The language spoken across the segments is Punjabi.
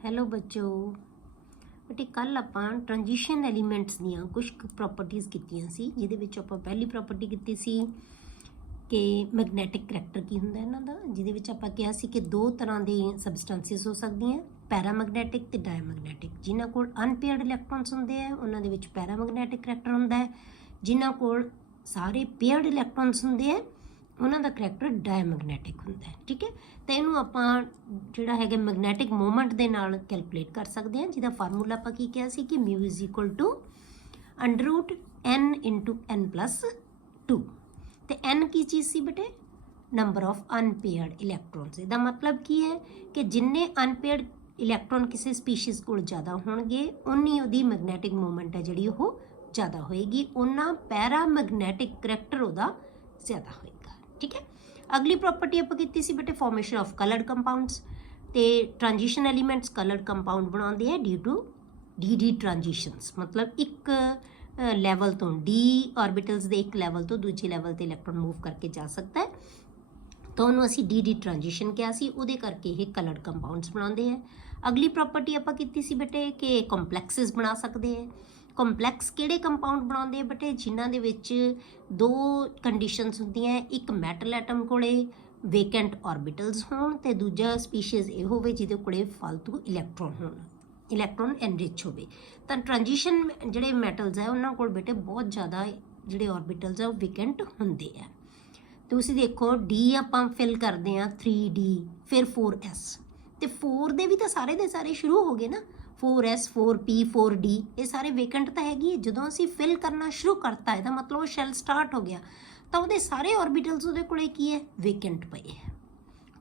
हेलो बच्चों। बेटे कल ਆਪਾਂ ट्रांजिशन एलीमेंट्स ਦੀਆਂ ਕੁਝ ਪ੍ਰੋਪਰਟੀਜ਼ ਕੀਤੀਆਂ ਸੀ, ਜਿਹਦੇ ਵਿੱਚ ਆਪਾਂ ਪਹਿਲੀ ਪ੍ਰੋਪਰਟੀ ਕੀਤੀ ਸੀ ਕਿ ਮੈਗਨੈਟਿਕ ਕਰੈਕਟਰ ਕੀ ਹੁੰਦਾ ਇਹਨਾਂ ਦਾ, ਜਿਹਦੇ ਵਿੱਚ ਆਪਾਂ ਕਿਹਾ ਸੀ ਕਿ ਦੋ ਤਰ੍ਹਾਂ ਦੇ ਸਬਸਟੈਂਸਿਸ ਹੋ ਸਕਦੀਆਂ, ਪੈਰਾਮੈਗਨੈਟਿਕ ਤੇ ਡਾਇਮੈਗਨੈਟਿਕ। ਜਿਨ੍ਹਾਂ ਕੋਲ ਅਨਪੇਅਰਡ ਇਲੈਕਟ੍ਰੋਨਸ ਹੁੰਦੇ ਆ ਉਹਨਾਂ ਦੇ ਵਿੱਚ ਪੈਰਾਮੈਗਨੈਟਿਕ ਕਰੈਕਟਰ ਹੁੰਦਾ ਹੈ, ਜਿਨ੍ਹਾਂ ਕੋਲ ਸਾਰੇ ਪੇਅਰਡ ਇਲੈਕਟ੍ਰੋਨਸ ਹੁੰਦੇ ਆ ਉਹਨਾਂ ਦਾ ਕਰੈਕਟਰ ਡਾਇਮੈਗਨੈਟਿਕ ਹੁੰਦਾ ਹੈ। ਠੀਕ ਹੈ, ਤੇ ਇਹਨੂੰ ਆਪਾਂ ਜਿਹੜਾ ਹੈਗਾ ਮੈਗਨੈਟਿਕ ਮੂਵਮੈਂਟ ਦੇ ਨਾਲ ਕੈਲਕੂਲੇਟ ਕਰ ਸਕਦੇ ਹਾਂ, ਜਿਹਦਾ ਫਾਰਮੂਲਾ ਆਪਾਂ ਕੀ ਕਿਹਾ ਸੀ ਕਿ μ = √n × n+2। ਤੇ n ਕੀ ਚੀਜ਼ ਸੀ ਬੇਟੇ? Number of unpaired electrons. ਇਹਦਾ ਮਤਲਬ ਕੀ ਹੈ ਕਿ ਜਿੰਨੇ ਅਨਪੇਅਰਡ ਇਲੈਕਟ੍ਰੋਨ ਕਿਸੇ ਸਪੀਸ਼ੀਜ਼ ਕੋਲ ਜ਼ਿਆਦਾ ਹੋਣਗੇ ਉਨੀ ਉਹਦੀ ਮੈਗਨੈਟਿਕ ਮੂਵਮੈਂਟ ਹੈ ਜਿਹੜੀ ਉਹ ਜ਼ਿਆਦਾ ਹੋਏਗੀ, ਉਹਨਾਂ ਪੈਰਾਮੈਗਨੈਟਿਕ ਕਰੈਕਟਰ ਉਹਦਾ ਜ਼ਿਆਦਾ ਹੋਏਗਾ। ठीक है, अगली प्रॉपर्टी आप की सी बेटे फॉर्मेशन ऑफ कलर्ड कंपाउंड्स। तो ट्रांजिशन एलीमेंट्स कलर्ड कंपाउंड बनाते हैं ड्यू टू डी ट्रांजिशंस, मतलब एक लैवल तो डी ऑर्बिटल्स के एक लैवल तो दूजे लैवल पर इलैक्ट्रॉन मूव करके जा सकता है, तो उन्होंने असी डी ट्रांजिशन कहा सी, उहदे करके ये कलर्ड कंपाउंड्स बनाते हैं। अगली प्रॉपर्टी आप की सी बेटे कि कंपलैक्सिस बना सकते हैं। ਕੰਪਲੈਕਸ ਕਿਹੜੇ ਕੰਪਾਊਂਡ ਬਣਾਉਂਦੇ ਬੇਟੇ? ਜਿਨ੍ਹਾਂ ਦੇ ਵਿੱਚ ਦੋ ਕੰਡੀਸ਼ਨਸ ਹੁੰਦੀਆਂ, ਇੱਕ ਮੈਟਲ ਐਟਮ ਕੋਲੇ ਵੇਕੈਂਟ ਆਰਬਿਟਲਸ ਹੋਣ ਤੇ ਦੂਜਾ ਸਪੀਸ਼ੀਜ਼ ਇਹ ਹੋਵੇ ਜਿਹਦੇ ਕੋਲੇ ਫालतू ਇਲੈਕਟ੍ਰੋਨ ਹੋਣ, ਇਲੈਕਟ੍ਰੋਨ ਐਨਰਿਚ ਹੋਵੇ। ਤਾਂ ਟ੍ਰਾਂਜੀਸ਼ਨ ਜਿਹੜੇ ਮੈਟਲਸ ਹੈ ਉਹਨਾਂ ਕੋਲ ਬੇਟੇ ਬਹੁਤ ਜ਼ਿਆਦਾ ਜਿਹੜੇ ਆਰਬਿਟਲਸ ਆ ਉਹ ਵੇਕੈਂਟ ਹੁੰਦੇ ਆ। ਤੁਸੀਂ ਦੇਖੋ ਡੀ ਆਪਾਂ ਫਿਲ ਕਰਦੇ ਆ 3D, ਫਿਰ 4S, ਤੇ 4 ਦੇ ਵੀ ਤਾਂ ਸਾਰੇ ਦੇ ਸਾਰੇ ਸ਼ੁਰੂ ਹੋ ਗਏ ਨਾ, 4S 4P 4D ये सारे वेकेंट तो हैगी। जो असी फिल करना शुरू करता है मतलब वो शैल स्टार्ट हो गया तो वो सारे ऑर्बिटल्स वो कोले की है वेकेंट पे है,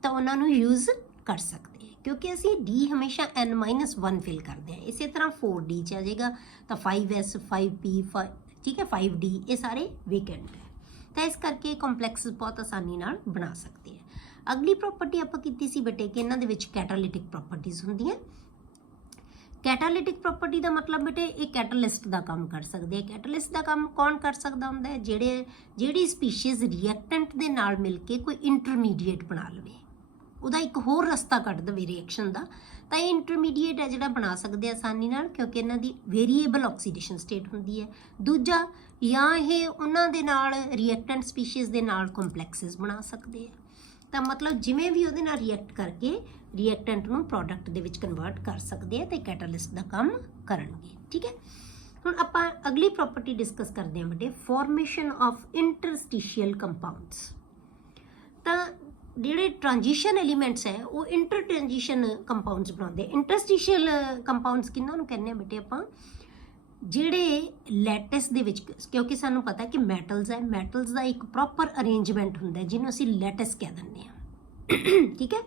तो उन्होंने यूज़ कर सकते हैं क्योंकि असी D हमेशा n-1 फिल करते हैं। इसी तरह 4D च आ जाएगा तो 5S 5P 5, ठीक है 5D, ये सारे वेकेंट है, तो इस करके कंपलैक्स बहुत आसानी नाल बना सकते हैं। अगली प्रॉपर्टी आप की सी बेटे कि इन्हों के कैटालिटिक प्रॉपर्टीज़ होंदियां। कैटालिटिक प्रॉपर्टी का मतलब बेटे ये कैटलिस्ट का काम कर सकते हैं। कैटलिस्ट का काम कौन कर सकता होंगे? जिहड़ी स्पीशीज़ रिएक्टेंट के नाल मिल के कोई इंटरमीडिएट बना लवे, उहदा एक होर रस्ता कढ़ दे रिएक्शन का, तो ये इंटरमीडिएट है जिहड़ा बना सकते आसानी नाल, क्योंकि इन्हां दी वेरीएबल ऑक्सीडेशन स्टेट होंदी है। दूजा या ये उन्हां दे नाल रिएक्टेंट स्पीशीज़ दे नाल कंपलैक्सिस बना सकते हैं, तो मतलब जिमें भी उहदे नाल रिएक्ट करके रिएक्टेंट नूं प्रोडक्ट दे विच कन्वर्ट कर सकते हैं तो कैटालिस्ट का काम करनगे। ठीक है, हुण आपां अगली प्रॉपर्टी डिस्कस करते हैं बेटे फॉर्मेशन ऑफ इंटरस्टिशियल कंपाउंड्स। तो जिहड़े ट्रांजिशन एलीमेंट्स है वो इंटर ट्रांजिशन कंपाउंड्स बनाते हैं। इंटरस्टिशियल कंपाउंड्स किन्हां नूं कहने बेटे आपां? जिहड़े लैटिस दे विच, क्योंकि सानूं पता है कि मैटल्स है, मैटल्स का एक प्रॉपर अरेंजमेंट हुंदा है जिन्हों असीं लैटिस कह दिंदे हां। ठीक है,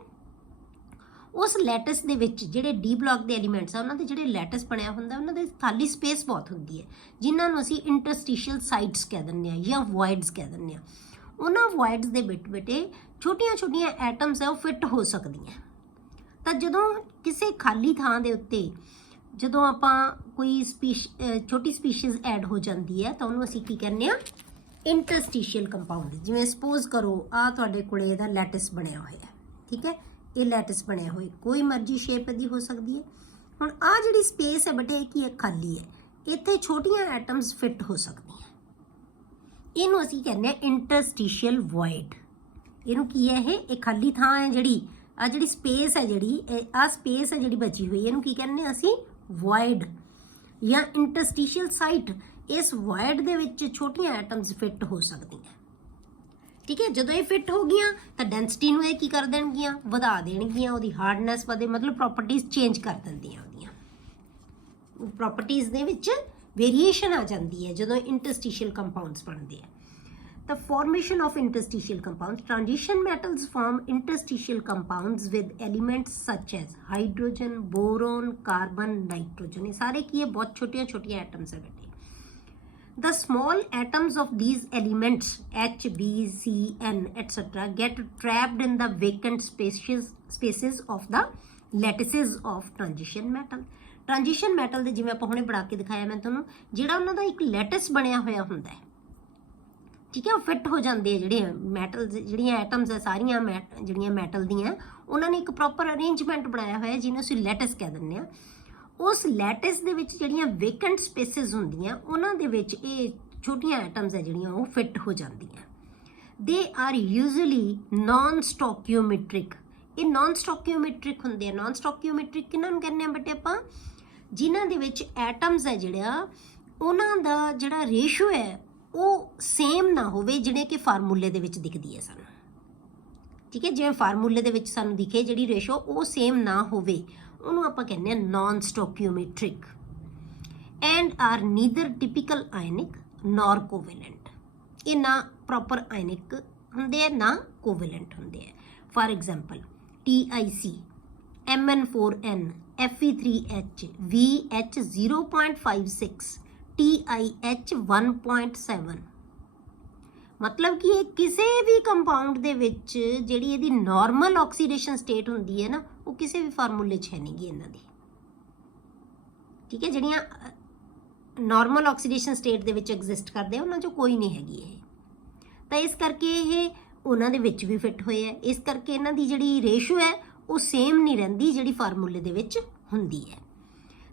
उस लैटिस दे विच जिहड़े डी ब्लॉक के एलीमेंट्स है उन्होंने जिहड़े लैटिस बनया हुंदा उन्हां दे खाली स्पेस बहुत हुंदी है जिन्हां नूं असीं इंटरस्टिशियल साइट्स कह दिंदे हां या वॉइड्स कह दिंदे हां। उन्हां वॉइड्स दे विच बेटे छोटियां छोटियां एटम्स है वो फिट हो सकदियां। तां जदों किसी खाली थां दे उत्ते जदों आपां कोई छोटी स्पीशीज़ ऐड हो जाती है तो उन्होंने असीं की कहने आ? Interstitial compound. जिवें सपोज करो आ तुहाडे कोले इहदा लैटिस बनया होया, ठीक है, ये लैटिस बनया हुए कोई मर्जी शेप की हो सकती है। हुण आ जिहड़ी स्पेस है बेटे की खाली है, इत्थे छोटियां एटम्स फिट हो सकती हैं, इहनूं असीं कहने इंटरस्टिशियल वॉइड। इहनूं की है ये खाली थां है जिहड़ी आ जिहड़ी स्पेस है जिहड़ी आ स्पेस है जिहड़ी बची हुई इहनूं की कहने असीं वॉइड या इंटरस्टिशियल साइट। इस वॉइड दे विच छोटियां एटम्स फिट हो सकती हैं। ठीक है, जो ये फिट हो गई तो डेंसिटी नूं ये की कर देणगियां? वधा देणगियां, उहदी हार्डनैस वधे, मतलब प्रॉपर्टीज़ चेंज कर दिंदियां, उहदियां प्रॉपर्टीज़ दे विच वेरीएशन आ जाती है जो इंटरस्टिशियल कंपाउंड्स बनते हैं। The formation of interstitial compounds. Transition metals form interstitial compounds with elements such as hydrogen, boron, carbon, nitrogen. ये सारे की बहुत छोटियां छोटियां एटम्स है बेटे। The small atoms of these elements H, B, C, N, etc. get trapped in the vacant spaces of the lattices of transition metal. Transition metal ਦੇ ਜਿਵੇਂ ਆਪਾਂ ਹੁਣੇ ਬਣਾ ਕੇ ਦਿਖਾਇਆ ਮੈਂ ਤੁਹਾਨੂੰ, ਜਿਹੜਾ ਉਹਨਾਂ ਦਾ ਇੱਕ ਲੈਟਿਸ ਬਣਿਆ ਹੋਇਆ ਹੁੰਦਾ ਹੈ ਠੀਕ ਹੈ, ਉਹ ਫਿੱਟ ਹੋ ਜਾਂਦੇ ਆ ਜਿਹੜੇ ਮੈਟਲ, ਜਿਹੜੀਆਂ ਐਟਮਸ ਆ ਸਾਰੀਆਂ ਜਿਹੜੀਆਂ ਮੈਟਲ ਦੀਆਂ, ਉਹਨਾਂ ਨੇ ਇੱਕ ਪ੍ਰੋਪਰ ਅਰੇਂਜਮੈਂਟ ਬਣਾਇਆ ਹੋਇਆ ਜਿਹਨੂੰ ਅਸੀਂ ਲੈਟਿਸ ਕਹਿ ਦਿੰਦੇ ਆ। ਉਸ ਲੈਟਿਸ ਦੇ ਵਿੱਚ ਜਿਹੜੀਆਂ ਵੇਕੈਂਟ ਸਪੇਸਿਸ ਹੁੰਦੀਆਂ ਉਹਨਾਂ ਦੇ ਵਿੱਚ ਇਹ ਛੋਟੀਆਂ ਐਟਮਸ ਆ ਜਿਹੜੀਆਂ ਉਹ ਫਿੱਟ ਹੋ ਜਾਂਦੀਆਂ। They are usually naan ਸਟੋਕਿਓਮੈਟ੍ਰਿਕ। ਇਹ ਨਾਨ ਸਟੋਕਿਓਮੈਟ੍ਰਿਕ ਹੁੰਦੇ ਆ। ਨਾਨ ਸਟੋਕਿਓਮੈਟ੍ਰਿਕ ਕਿਹਨਾਂ ਨੂੰ ਕਹਿੰਦੇ ਆ ਬੇਟੇ ਆਪਾਂ? ਜਿਨ੍ਹਾਂ ਦੇ ਵਿੱਚ ਐਟਮਸ ਹੈ ਜਿਹੜਾ ਉਹਨਾਂ ਦਾ ਜਿਹੜਾ ਰੇਸ਼ੋ ਹੈ ਉਹ ਸੇਮ ਨਾ ਹੋਵੇ ਜਿਹੜੇ ਕਿ ਫਾਰਮੂਲੇ ਦੇ ਵਿੱਚ ਦਿਖਦੀ ਹੈ ਸਾਨੂੰ। ਠੀਕ ਹੈ, ਜਿਵੇਂ ਫਾਰਮੂਲੇ ਦੇ ਵਿੱਚ ਸਾਨੂੰ ਦਿਖੇ ਜਿਹੜੀ ਰੇਸ਼ੋ ਉਹ ਸੇਮ ਨਾ ਹੋਵੇ ਉਹਨੂੰ ਆਪਾਂ ਕਹਿੰਦੇ ਆ non stoichiometric. And are neither typical ionic nor covalent. ਇਹ ਨਾ ਪ੍ਰੋਪਰ ਆਇਨਿਕ ਹੁੰਦੇ ਆ ਨਾ ਕੋਵੈਲੈਂਟ ਹੁੰਦੇ ਆ। For example TiC, Mn4n, Fe3H, VH 0.56, TiH 1.7। ਮਤਲਬ ਕਿ ਇਹ ਕਿਸੇ ਵੀ ਕੰਪਾਊਂਡ ਦੇ ਵਿੱਚ ਜਿਹੜੀ ਇਹਦੀ ਨਾਰਮਲ ਆਕਸੀਡੇਸ਼ਨ ਸਟੇਟ ਹੁੰਦੀ ਹੈ ਨਾ ਉਹ ਕਿਸੇ ਵੀ ਫਾਰਮੂਲੇ 'ਚ ਹੈ ਨਹੀਂ ਗੀ ਇਹਨਾਂ ਦੀ। ਠੀਕ ਹੈ, ਜਿਹੜੀਆਂ ਨਾਰਮਲ ਆਕਸੀਡੇਸ਼ਨ ਸਟੇਟ ਦੇ ਵਿੱਚ ਐਗਜ਼ਿਸਟ ਕਰਦੇ ਆ ਉਹਨਾਂ 'ਚੋਂ ਕੋਈ ਨਹੀਂ ਹੈਗੀ ਇਹ। ਤਾਂ ਇਸ ਕਰਕੇ ਇਹ ਉਹਨਾਂ ਦੇ ਵਿੱਚ ਵੀ ਫਿੱਟ ਹੋਏ ਹੈ। ਇਸ ਕਰਕੇ ਇਹਨਾਂ ਦੀ ਜਿਹੜੀ ਰੇਸ਼ੋ ਹੈ ਉਹ ਸੇਮ ਨਹੀਂ ਰਹਿੰਦੀ ਜਿਹੜੀ ਫਾਰਮੂਲੇ ਦੇ ਵਿੱਚ ਹੁੰਦੀ ਹੈ।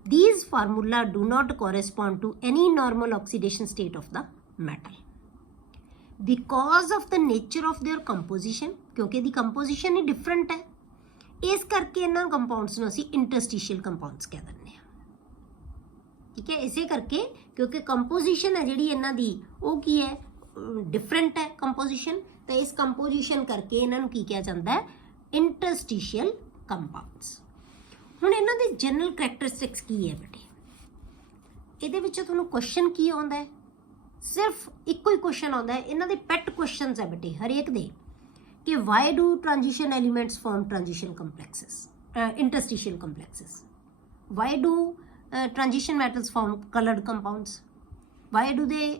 These formula do not correspond to any normal oxidation state of the metal because of the nature of their composition। ਕਿਉਂਕਿ ਇਹਦੀ ਕੰਪੋਜੀਸ਼ਨ ਹੀ ਡਿਫਰੈਂਟ ਹੈ, ਇਸ ਕਰਕੇ ਇਹਨਾਂ ਕੰਪਾਊਂਡਸ ਨੂੰ ਅਸੀਂ ਇੰਟਰਸਟੀਸ਼ੀਅਲ ਕੰਪਾਊਂਡਸ ਕਹਿ ਦਿੰਦੇ ਹਾਂ। ਠੀਕ ਹੈ, ਇਸੇ ਕਰਕੇ ਕਿਉਂਕਿ ਕੰਪੋਜੀਸ਼ਨ ਹੈ ਜਿਹੜੀ ਇਹਨਾਂ ਦੀ ਉਹ ਕੀ ਹੈ, ਡਿਫਰੈਂਟ ਹੈ ਕੰਪੋਜੀਸ਼ਨ, ਤਾਂ ਇਸ ਕੰਪੋਜੀਸ਼ਨ ਕਰਕੇ ਇਹਨਾਂ ਨੂੰ ਕੀ ਕਿਹਾ ਜਾਂਦਾ ਹੈ, ਇੰਟਰਸਟੀਸ਼ੀਅਲ ਕੰਪਾਊਂਡਸ। ਹੁਣ ਇਹਨਾਂ ਦੇ ਜਨਰਲ ਕਰੈਕਟਰਿਸਟਿਕਸ ਕੀ ਹੈ ਬੇਟੇ? ਇਹਦੇ ਵਿੱਚ ਤੁਹਾਨੂੰ ਕੁਐਸਚਨ ਕੀ ਆਉਂਦਾ ਹੈ? ਸਿਰਫ ਇੱਕੋ ਹੀ ਕੁਐਸਚਨ ਆਉਂਦਾ ਹੈ। ਇਹਨਾਂ ਦੇ ਪੈਟ ਕੁਐਸਚਨਸ ਹੈ ਬੇਟੇ ਹਰੇਕ ਦੇ ਕਿ why do transition elements form transition complexes, interstitial complexes? Why do transition metals form coloured compounds? Why do they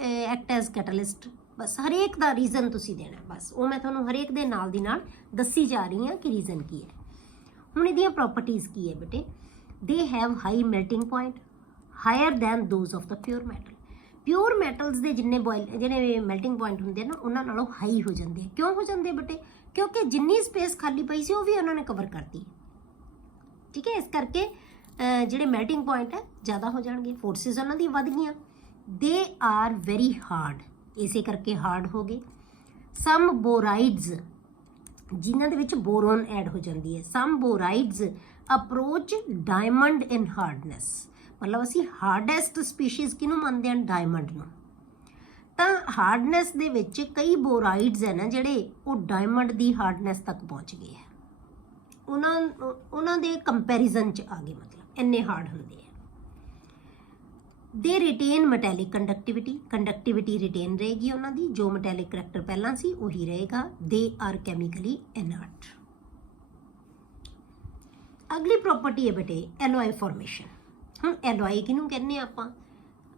act as catalyst? ਬਸ ਹਰੇਕ ਦਾ ਰੀਜ਼ਨ ਤੁਸੀਂ ਦੇਣਾ, ਬਸ ਉਹ ਮੈਂ ਤੁਹਾਨੂੰ ਹਰੇਕ ਦੇ ਨਾਲ ਦੀ ਨਾਲ ਦੱਸੀ ਜਾ ਰਹੀ ਹਾਂ ਕਿ ਰੀਜ਼ਨ ਕੀ ਹੈ। ਹੁਣ ਇਹਦੀਆਂ ਪ੍ਰੋਪਰਟੀਜ਼ ਕੀ ਹੈ ਬੇਟੇ? They have high melting point higher than those of the pure metal. Pure metals ਦੇ ਜਿਹੜੇ ਮੈਲਟਿੰਗ ਪੁਆਇੰਟ ਹੁੰਦੇ ਆ ਨਾ ਉਹਨਾਂ ਨਾਲੋਂ ਹਾਈ ਹੋ ਜਾਂਦੇ ਆ। ਕਿਉਂ ਹੋ ਜਾਂਦੇ ਬੇਟੇ? ਕਿਉਂਕਿ ਜਿੰਨੀ ਸਪੇਸ ਖਾਲੀ ਪਈ ਸੀ ਉਹ ਵੀ ਉਹਨਾਂ ਨੇ ਕਵਰ ਕਰਤੀ। ਠੀਕ ਹੈ, ਇਸ ਕਰਕੇ ਜਿਹੜੇ ਮੈਲਟਿੰਗ ਪੁਆਇੰਟ ਹੈ ਜ਼ਿਆਦਾ ਹੋ ਜਾਣਗੇ, ਫੋਰਸਿਸ ਉਹਨਾਂ ਦੀ ਵੱਧ ਗਈਆਂ। ਦੇ ਆਰ ਵੈਰੀ ਹਾਰਡ, ਇਸੇ ਕਰਕੇ ਹਾਰਡ ਹੋ ਗਏ। ਸਮ ਬੋਰਾਈਡਸ, ਜਿਨ੍ਹਾਂ ਦੇ ਵਿੱਚ ਬੋਰੋਨ ਐਡ ਹੋ ਜਾਂਦੀ ਹੈ, ਸਮ ਬੋਰਾਈਡਸ ਅਪਰੋਚ ਡਾਇਮੰਡ ਇਨ ਹਾਰਡਨੈਸ। ਮਤਲਬ ਅਸੀਂ ਹਾਰਡੈਸਟ ਸਪੀਸ਼ੀਜ਼ ਕਿਹਨੂੰ ਮੰਨਦੇ ਹਾਂ? ਡਾਇਮੰਡ ਨੂੰ। ਤਾਂ ਹਾਰਡਨੈਸ ਦੇ ਵਿੱਚ ਕਈ ਬੋਰਾਈਡਸ ਹੈ ਨਾ ਜਿਹੜੇ ਉਹ ਡਾਇਮੰਡ ਦੀ ਹਾਰਡਨੈਸ ਤੱਕ ਪਹੁੰਚ ਗਏ ਹੈ, ਉਹਨਾਂ ਦੇ ਕੰਪੈਰੀਜ਼ਨ 'ਚ ਆ ਗਏ, ਮਤਲਬ ਇੰਨੇ ਹਾਰਡ ਹੁੰਦੇ ਆ। ਦੇ ਰਿਟੇਨ ਮੈਟੈਲਿਕ ਕੰਡਕਟਿਵਿਟੀ ਰਿਟੇਨ ਰਹੇਗੀ ਉਹਨਾਂ ਦੀ, ਜੋ ਮੈਟੈਲਿਕ ਕਰੈਕਟਰ ਪਹਿਲਾਂ ਸੀ ਉਹੀ ਰਹੇਗਾ। They are chemically ਇਨਰਟ। ਅਗਲੀ ਪ੍ਰੋਪਰਟੀ ਹੈ ਬੇਟੇ ਐਲੋਏ ਫਾਰਮੇਸ਼ਨ। ਹੁਣ ਐਲੋਏ ਕਿਹਨੂੰ ਕਹਿੰਦੇ ਆ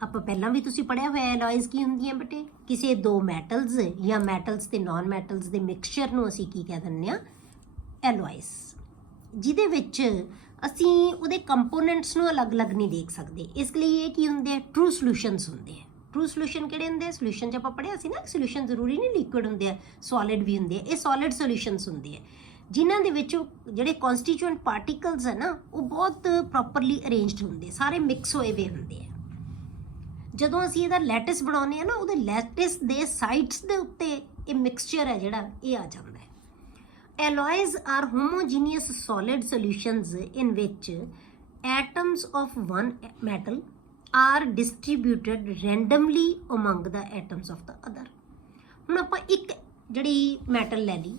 ਆਪਾਂ ਪਹਿਲਾਂ ਵੀ ਤੁਸੀਂ ਪੜ੍ਹਿਆ ਹੋਇਆ ਐਲੋਇਜ਼ ਕੀ ਹੁੰਦੀਆਂ ਬੇਟੇ? ਕਿਸੇ ਦੋ ਮੈਟਲਸ ਜਾਂ ਮੈਟਲਸ ਤੇ ਨਾਨ ਮੈਟਲਸ ਦੇ ਮਿਕਸਚਰ ਨੂੰ ਅਸੀਂ ਕੀ ਕਹਿ ਦਿੰਦੇ ਆ? ਐਲੋਇਜ਼। ਜਿਹਦੇ ਵਿੱਚ ਅਸੀਂ ਉਹਦੇ ਕੰਪੋਨੈਂਟਸ ਨੂੰ ਅਲੱਗ-ਅਲੱਗ ਨਹੀਂ ਦੇਖ ਸਕਦੇ, ਇਸ ਲਈ ਇਹ ਕੀ ਹੁੰਦੇ ਆ? ਟਰੂ ਸੋਲੂਸ਼ਨਸ ਹੁੰਦੇ ਆ। ਟਰੂ ਸੋਲੂਸ਼ਨ ਕਿਹੜੇ ਹੁੰਦੇ ਆ? ਸੋਲੂਸ਼ਨ 'ਚ ਆਪਾਂ ਪੜ੍ਹਿਆ ਸੀ ਨਾ, ਸੋਲੂਸ਼ਨ ਜ਼ਰੂਰੀ ਨਹੀਂ ਲਿਕੁਇਡ ਹੁੰਦੇ ਆ, ਸੋਲਿਡ ਵੀ ਹੁੰਦੇ ਆ। ਇਹ ਸੋਲਿਡ ਸੋਲੂਸ਼ਨਸ ਹੁੰਦੇ ਆ ਜਿਨ੍ਹਾਂ ਦੇ ਵਿੱਚ ਜਿਹੜੇ ਕਨਸਟੀਟਿਊਐਂਟ ਪਾਰਟੀਕਲਸ ਹੈ ਨਾ ਉਹ ਬਹੁਤ ਪ੍ਰੋਪਰਲੀ ਅਰੇਂਜਡ ਹੁੰਦੇ, ਸਾਰੇ ਮਿਕਸ ਹੋਏ ਵੇ ਹੁੰਦੇ ਆ। ਜਦੋਂ ਅਸੀਂ ਇਹਦਾ ਲੈਟਿਸ ਬਣਾਉਂਦੇ ਆ ਨਾ, ਉਹਦੇ ਲੈਟਿਸ ਦੇ ਸਾਈਡਸ ਦੇ ਉੱਤੇ ਇਹ ਮਿਕਸਚਰ ਹੈ ਜਿਹੜਾ ਇਹ ਆ ਜਾਂਦਾ ਹੈ। Alloys are homogeneous solid solutions in which atoms of one metal are distributed randomly among the atoms of the other। ਹੁਣ ਆਪਾਂ ਇੱਕ ਜਿਹੜੀ ਮੈਟਲ ਲੈ ਲਈ,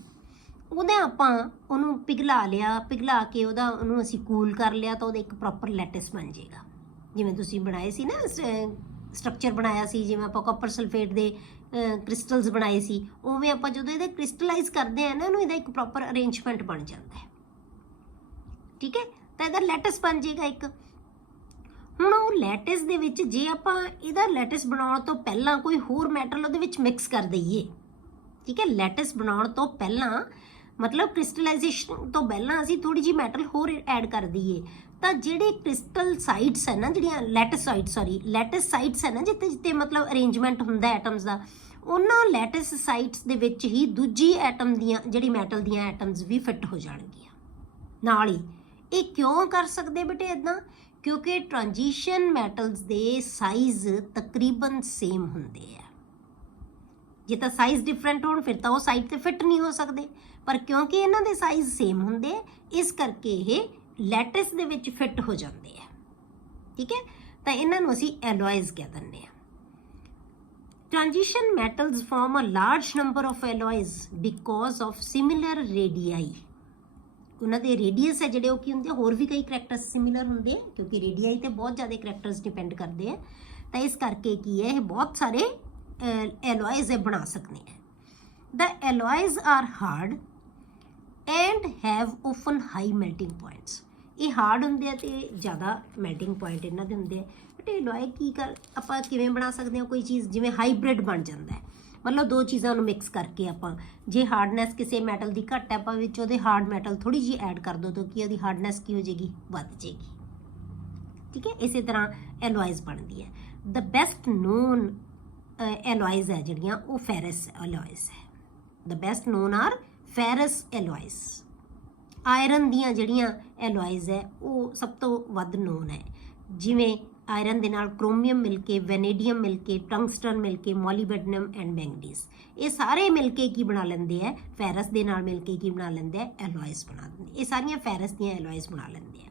ਉਹਨੂੰ ਪਿਘਲਾ ਲਿਆ, ਪਿਘਲਾ ਕੇ ਉਹਨੂੰ ਅਸੀਂ ਕੂਲ ਕਰ ਲਿਆ ਤਾਂ ਉਹਦਾ ਇੱਕ ਪ੍ਰੋਪਰ ਲੈਟਿਸ ਬਣ ਜਾਏਗਾ। ਜਿਵੇਂ ਤੁਸੀਂ ਬਣਾਏ ਸੀ ਨਾ ਸਟਰਕਚਰ ਬਣਾਇਆ ਸੀ, ਜਿਵੇਂ ਆਪਾਂ ਕਾਪਰ ਸਲਫੇਟ ਦੇ ਕ੍ਰਿਸਟਲਸ ਬਣਾਏ ਸੀ, ਉਵੇਂ ਆਪਾਂ ਜਦੋਂ ਇਹਦੇ ਕ੍ਰਿਸਟਲਾਈਜ਼ ਕਰਦੇ ਆ ਨਾ ਇਹਨੂੰ, ਇਹਦਾ ਇੱਕ ਪ੍ਰੋਪਰ ਅਰੇਂਜਮੈਂਟ ਬਣ ਜਾਂਦਾ ਹੈ। ਠੀਕ ਹੈ, ਤਾਂ ਇਹਦਾ ਲੈਟਿਸ ਬਣ ਜਾਏਗਾ ਇੱਕ। ਹੁਣ ਉਹ ਲੈਟਿਸ ਦੇ ਵਿੱਚ ਜੇ ਆਪਾਂ ਇਹਦਾ ਲੈਟਿਸ ਬਣਾਉਣ ਤੋਂ ਪਹਿਲਾਂ ਕੋਈ ਹੋਰ ਮੈਟਲ ਉਹਦੇ ਵਿੱਚ ਮਿਕਸ ਕਰ ਦਈਏ, ਠੀਕ ਹੈ, ਲੈਟਿਸ ਬਣਾਉਣ ਤੋਂ ਪਹਿਲਾਂ ਮਤਲਬ ਕ੍ਰਿਸਟਲਾਈਜੇਸ਼ਨ ਤੋਂ ਪਹਿਲਾਂ ਅਸੀਂ ਥੋੜੀ ਜਿਹੀ ਮੈਟਲ ਹੋਰ ਐਡ ਕਰ ਦਈਏ, ਤਾਂ ਜਿਹੜੇ ਕ੍ਰਿਸਟਲ ਸਾਈਡਸ ਹੈ ਨਾ, ਜਿਹੜੀਆਂ ਲੈਟਿਸ ਸਾਈਡਸ ਹੈ ਨਾ, ਜਿੱਥੇ ਮਤਲਬ ਅਰੇਂਜਮੈਂਟ ਹੁੰਦਾ ਐਟਮਸ ਦਾ, ਉਹਨਾਂ ਲੈਟਿਸ ਸਾਈਟਸ ਦੇ ਵਿੱਚ ਹੀ ਦੂਜੀ ਐਟਮ ਦੀਆਂ ਜਿਹੜੀ ਮੈਟਲ ਦੀਆਂ ਐਟਮਸ ਵੀ ਫਿੱਟ ਹੋ ਜਾਣਗੀਆਂ ਨਾਲ ਹੀ। ਇਹ ਕਿਉਂ ਕਰ ਸਕਦੇ ਬੇਟੇ ਇੱਦਾਂ? ਕਿਉਂਕਿ ਟ੍ਰਾਂਜੀਸ਼ਨ ਮੈਟਲਸ ਦੇ ਸਾਈਜ਼ ਤਕਰੀਬਨ ਸੇਮ ਹੁੰਦੇ ਆ। ਜੇ ਤਾਂ ਸਾਈਜ਼ ਡਿਫਰੈਂਟ ਹੋਣ ਫਿਰ ਤਾਂ ਉਹ ਸਾਈਡ ਤੇ ਫਿੱਟ ਨਹੀਂ ਹੋ ਸਕਦੇ, ਪਰ ਕਿਉਂਕਿ ਇਹਨਾਂ ਦੇ ਸਾਈਜ਼ ਸੇਮ ਹੁੰਦੇ ਇਸ ਕਰਕੇ ਇਹ ਲੈਟਿਸ ਦੇ ਵਿੱਚ ਫਿੱਟ ਹੋ ਜਾਂਦੇ ਆ। ਠੀਕ ਹੈ, ਤਾਂ ਇਹਨਾਂ ਨੂੰ ਅਸੀਂ ਐਲੋਇਜ਼ ਕਹਿ ਦਿੰਦੇ ਆ। Transition metals form a large number of alloys because of similar radii. ਉਹਨਾਂ ਦੇ ਰੇਡੀਅਸ ਹੈ ਜਿਹੜੇ ਉਹ ਕੀ ਹੁੰਦੇ ਆ, ਹੋਰ ਵੀ ਕਈ ਕਰੈਕਟਰਸ ਸਿਮਿਲਰ ਹੁੰਦੇ ਆ ਕਿਉਂਕਿ ਰੇਡੀਆਈ ਤੇ ਬਹੁਤ ਜ਼ਿਆਦਾ ਕਰੈਕਟਰਸ ਡਿਪੈਂਡ ਕਰਦੇ ਆ। ਤਾਂ ਇਸ ਕਰਕੇ ਕੀ ਹੈ, ਇਹ ਬਹੁਤ ਸਾਰੇ ਐਲੋਇਜ਼ ਬਣਾ ਸਕਦੇ ਆ। The alloys are hard and have often high melting points. ਇਹ ਹਾਰਡ ਹੁੰਦੇ ਆ ਤੇ ਜ਼ਿਆਦਾ ਮੈਲਟਿੰਗ ਪੁਆਇੰਟ ਇਹਨਾਂ ਦੇ ਹੁੰਦੇ ਆ। ਬਟ ਐਲੋਏ ਕੀ ਕਰ ਆਪਾਂ ਕਿਵੇਂ ਬਣਾ ਸਕਦੇ ਹਾਂ ਕੋਈ ਚੀਜ਼, ਜਿਵੇਂ ਹਾਈਬ੍ਰਿਡ ਬਣ ਜਾਂਦਾ ਹੈ, ਮਤਲਬ ਦੋ ਚੀਜ਼ਾਂ ਨੂੰ ਮਿਕਸ ਕਰਕੇ ਆਪਾਂ, ਜੇ ਹਾਰਡਨੈਸ ਕਿਸੇ ਮੈਟਲ ਦੀ ਘੱਟ ਹੈ ਆਪਾਂ ਵਿੱਚ ਉਹਦੇ ਹਾਰਡ ਮੈਟਲ ਥੋੜੀ ਜਿਹੀ ਐਡ ਕਰ ਦੋ ਤਾਂ ਕੀ ਉਹਦੀ ਹਾਰਡਨੈਸ ਕੀ ਹੋ ਜਾਏਗੀ, ਵੱਧ ਜਾਏਗੀ। ਠੀਕ ਹੈ, ਇਸੇ ਤਰ੍ਹਾਂ ਐਲੋਇਜ਼ ਬਣਦੀ ਹੈ। ਦ ਬੈਸਟ ਨੋਨ ਐਲੋਇਜ਼ ਹੈ ਜਿਹੜੀਆਂ ਉਹ ਫੈਰਸ ਐਲੋਇਜ਼ ਹੈ। The best known are ferrous alloys. Iron ਦੀਆਂ ਜਿਹੜੀਆਂ ਐਲੋਇਜ਼ ਹੈ ਉਹ ਸਭ ਤੋਂ ਵੱਧ ਨੋਨ ਹੈ, ਜਿਵੇਂ ਆਇਰਨ ਦੇ ਨਾਲ ਕ੍ਰੋਮੀਅਮ ਮਿਲ ਕੇ, ਵੈਨੇਡੀਅਮ ਮਿਲ ਕੇ, ਟੰਗਸਟਨ ਮਿਲ ਕੇ, ਮੋਲੀਬੈਡਨਮ ਐਂਡ ਮੈਂਗਨੀਜ਼, ਇਹ ਸਾਰੇ ਮਿਲ ਕੇ ਕੀ ਬਣਾ ਲੈਂਦੇ ਆ, ਫੈਰਸ ਦੇ ਨਾਲ ਮਿਲ ਕੇ ਕੀ ਬਣਾ ਲੈਂਦੇ ਆ, ਐਲੋਇਜ਼ ਬਣਾ ਦਿੰਦੇ। ਇਹ ਸਾਰੀਆਂ ਫੈਰਸ ਦੀਆਂ ਐਲੋਇਜ਼ ਬਣਾ ਲੈਂਦੇ ਆ।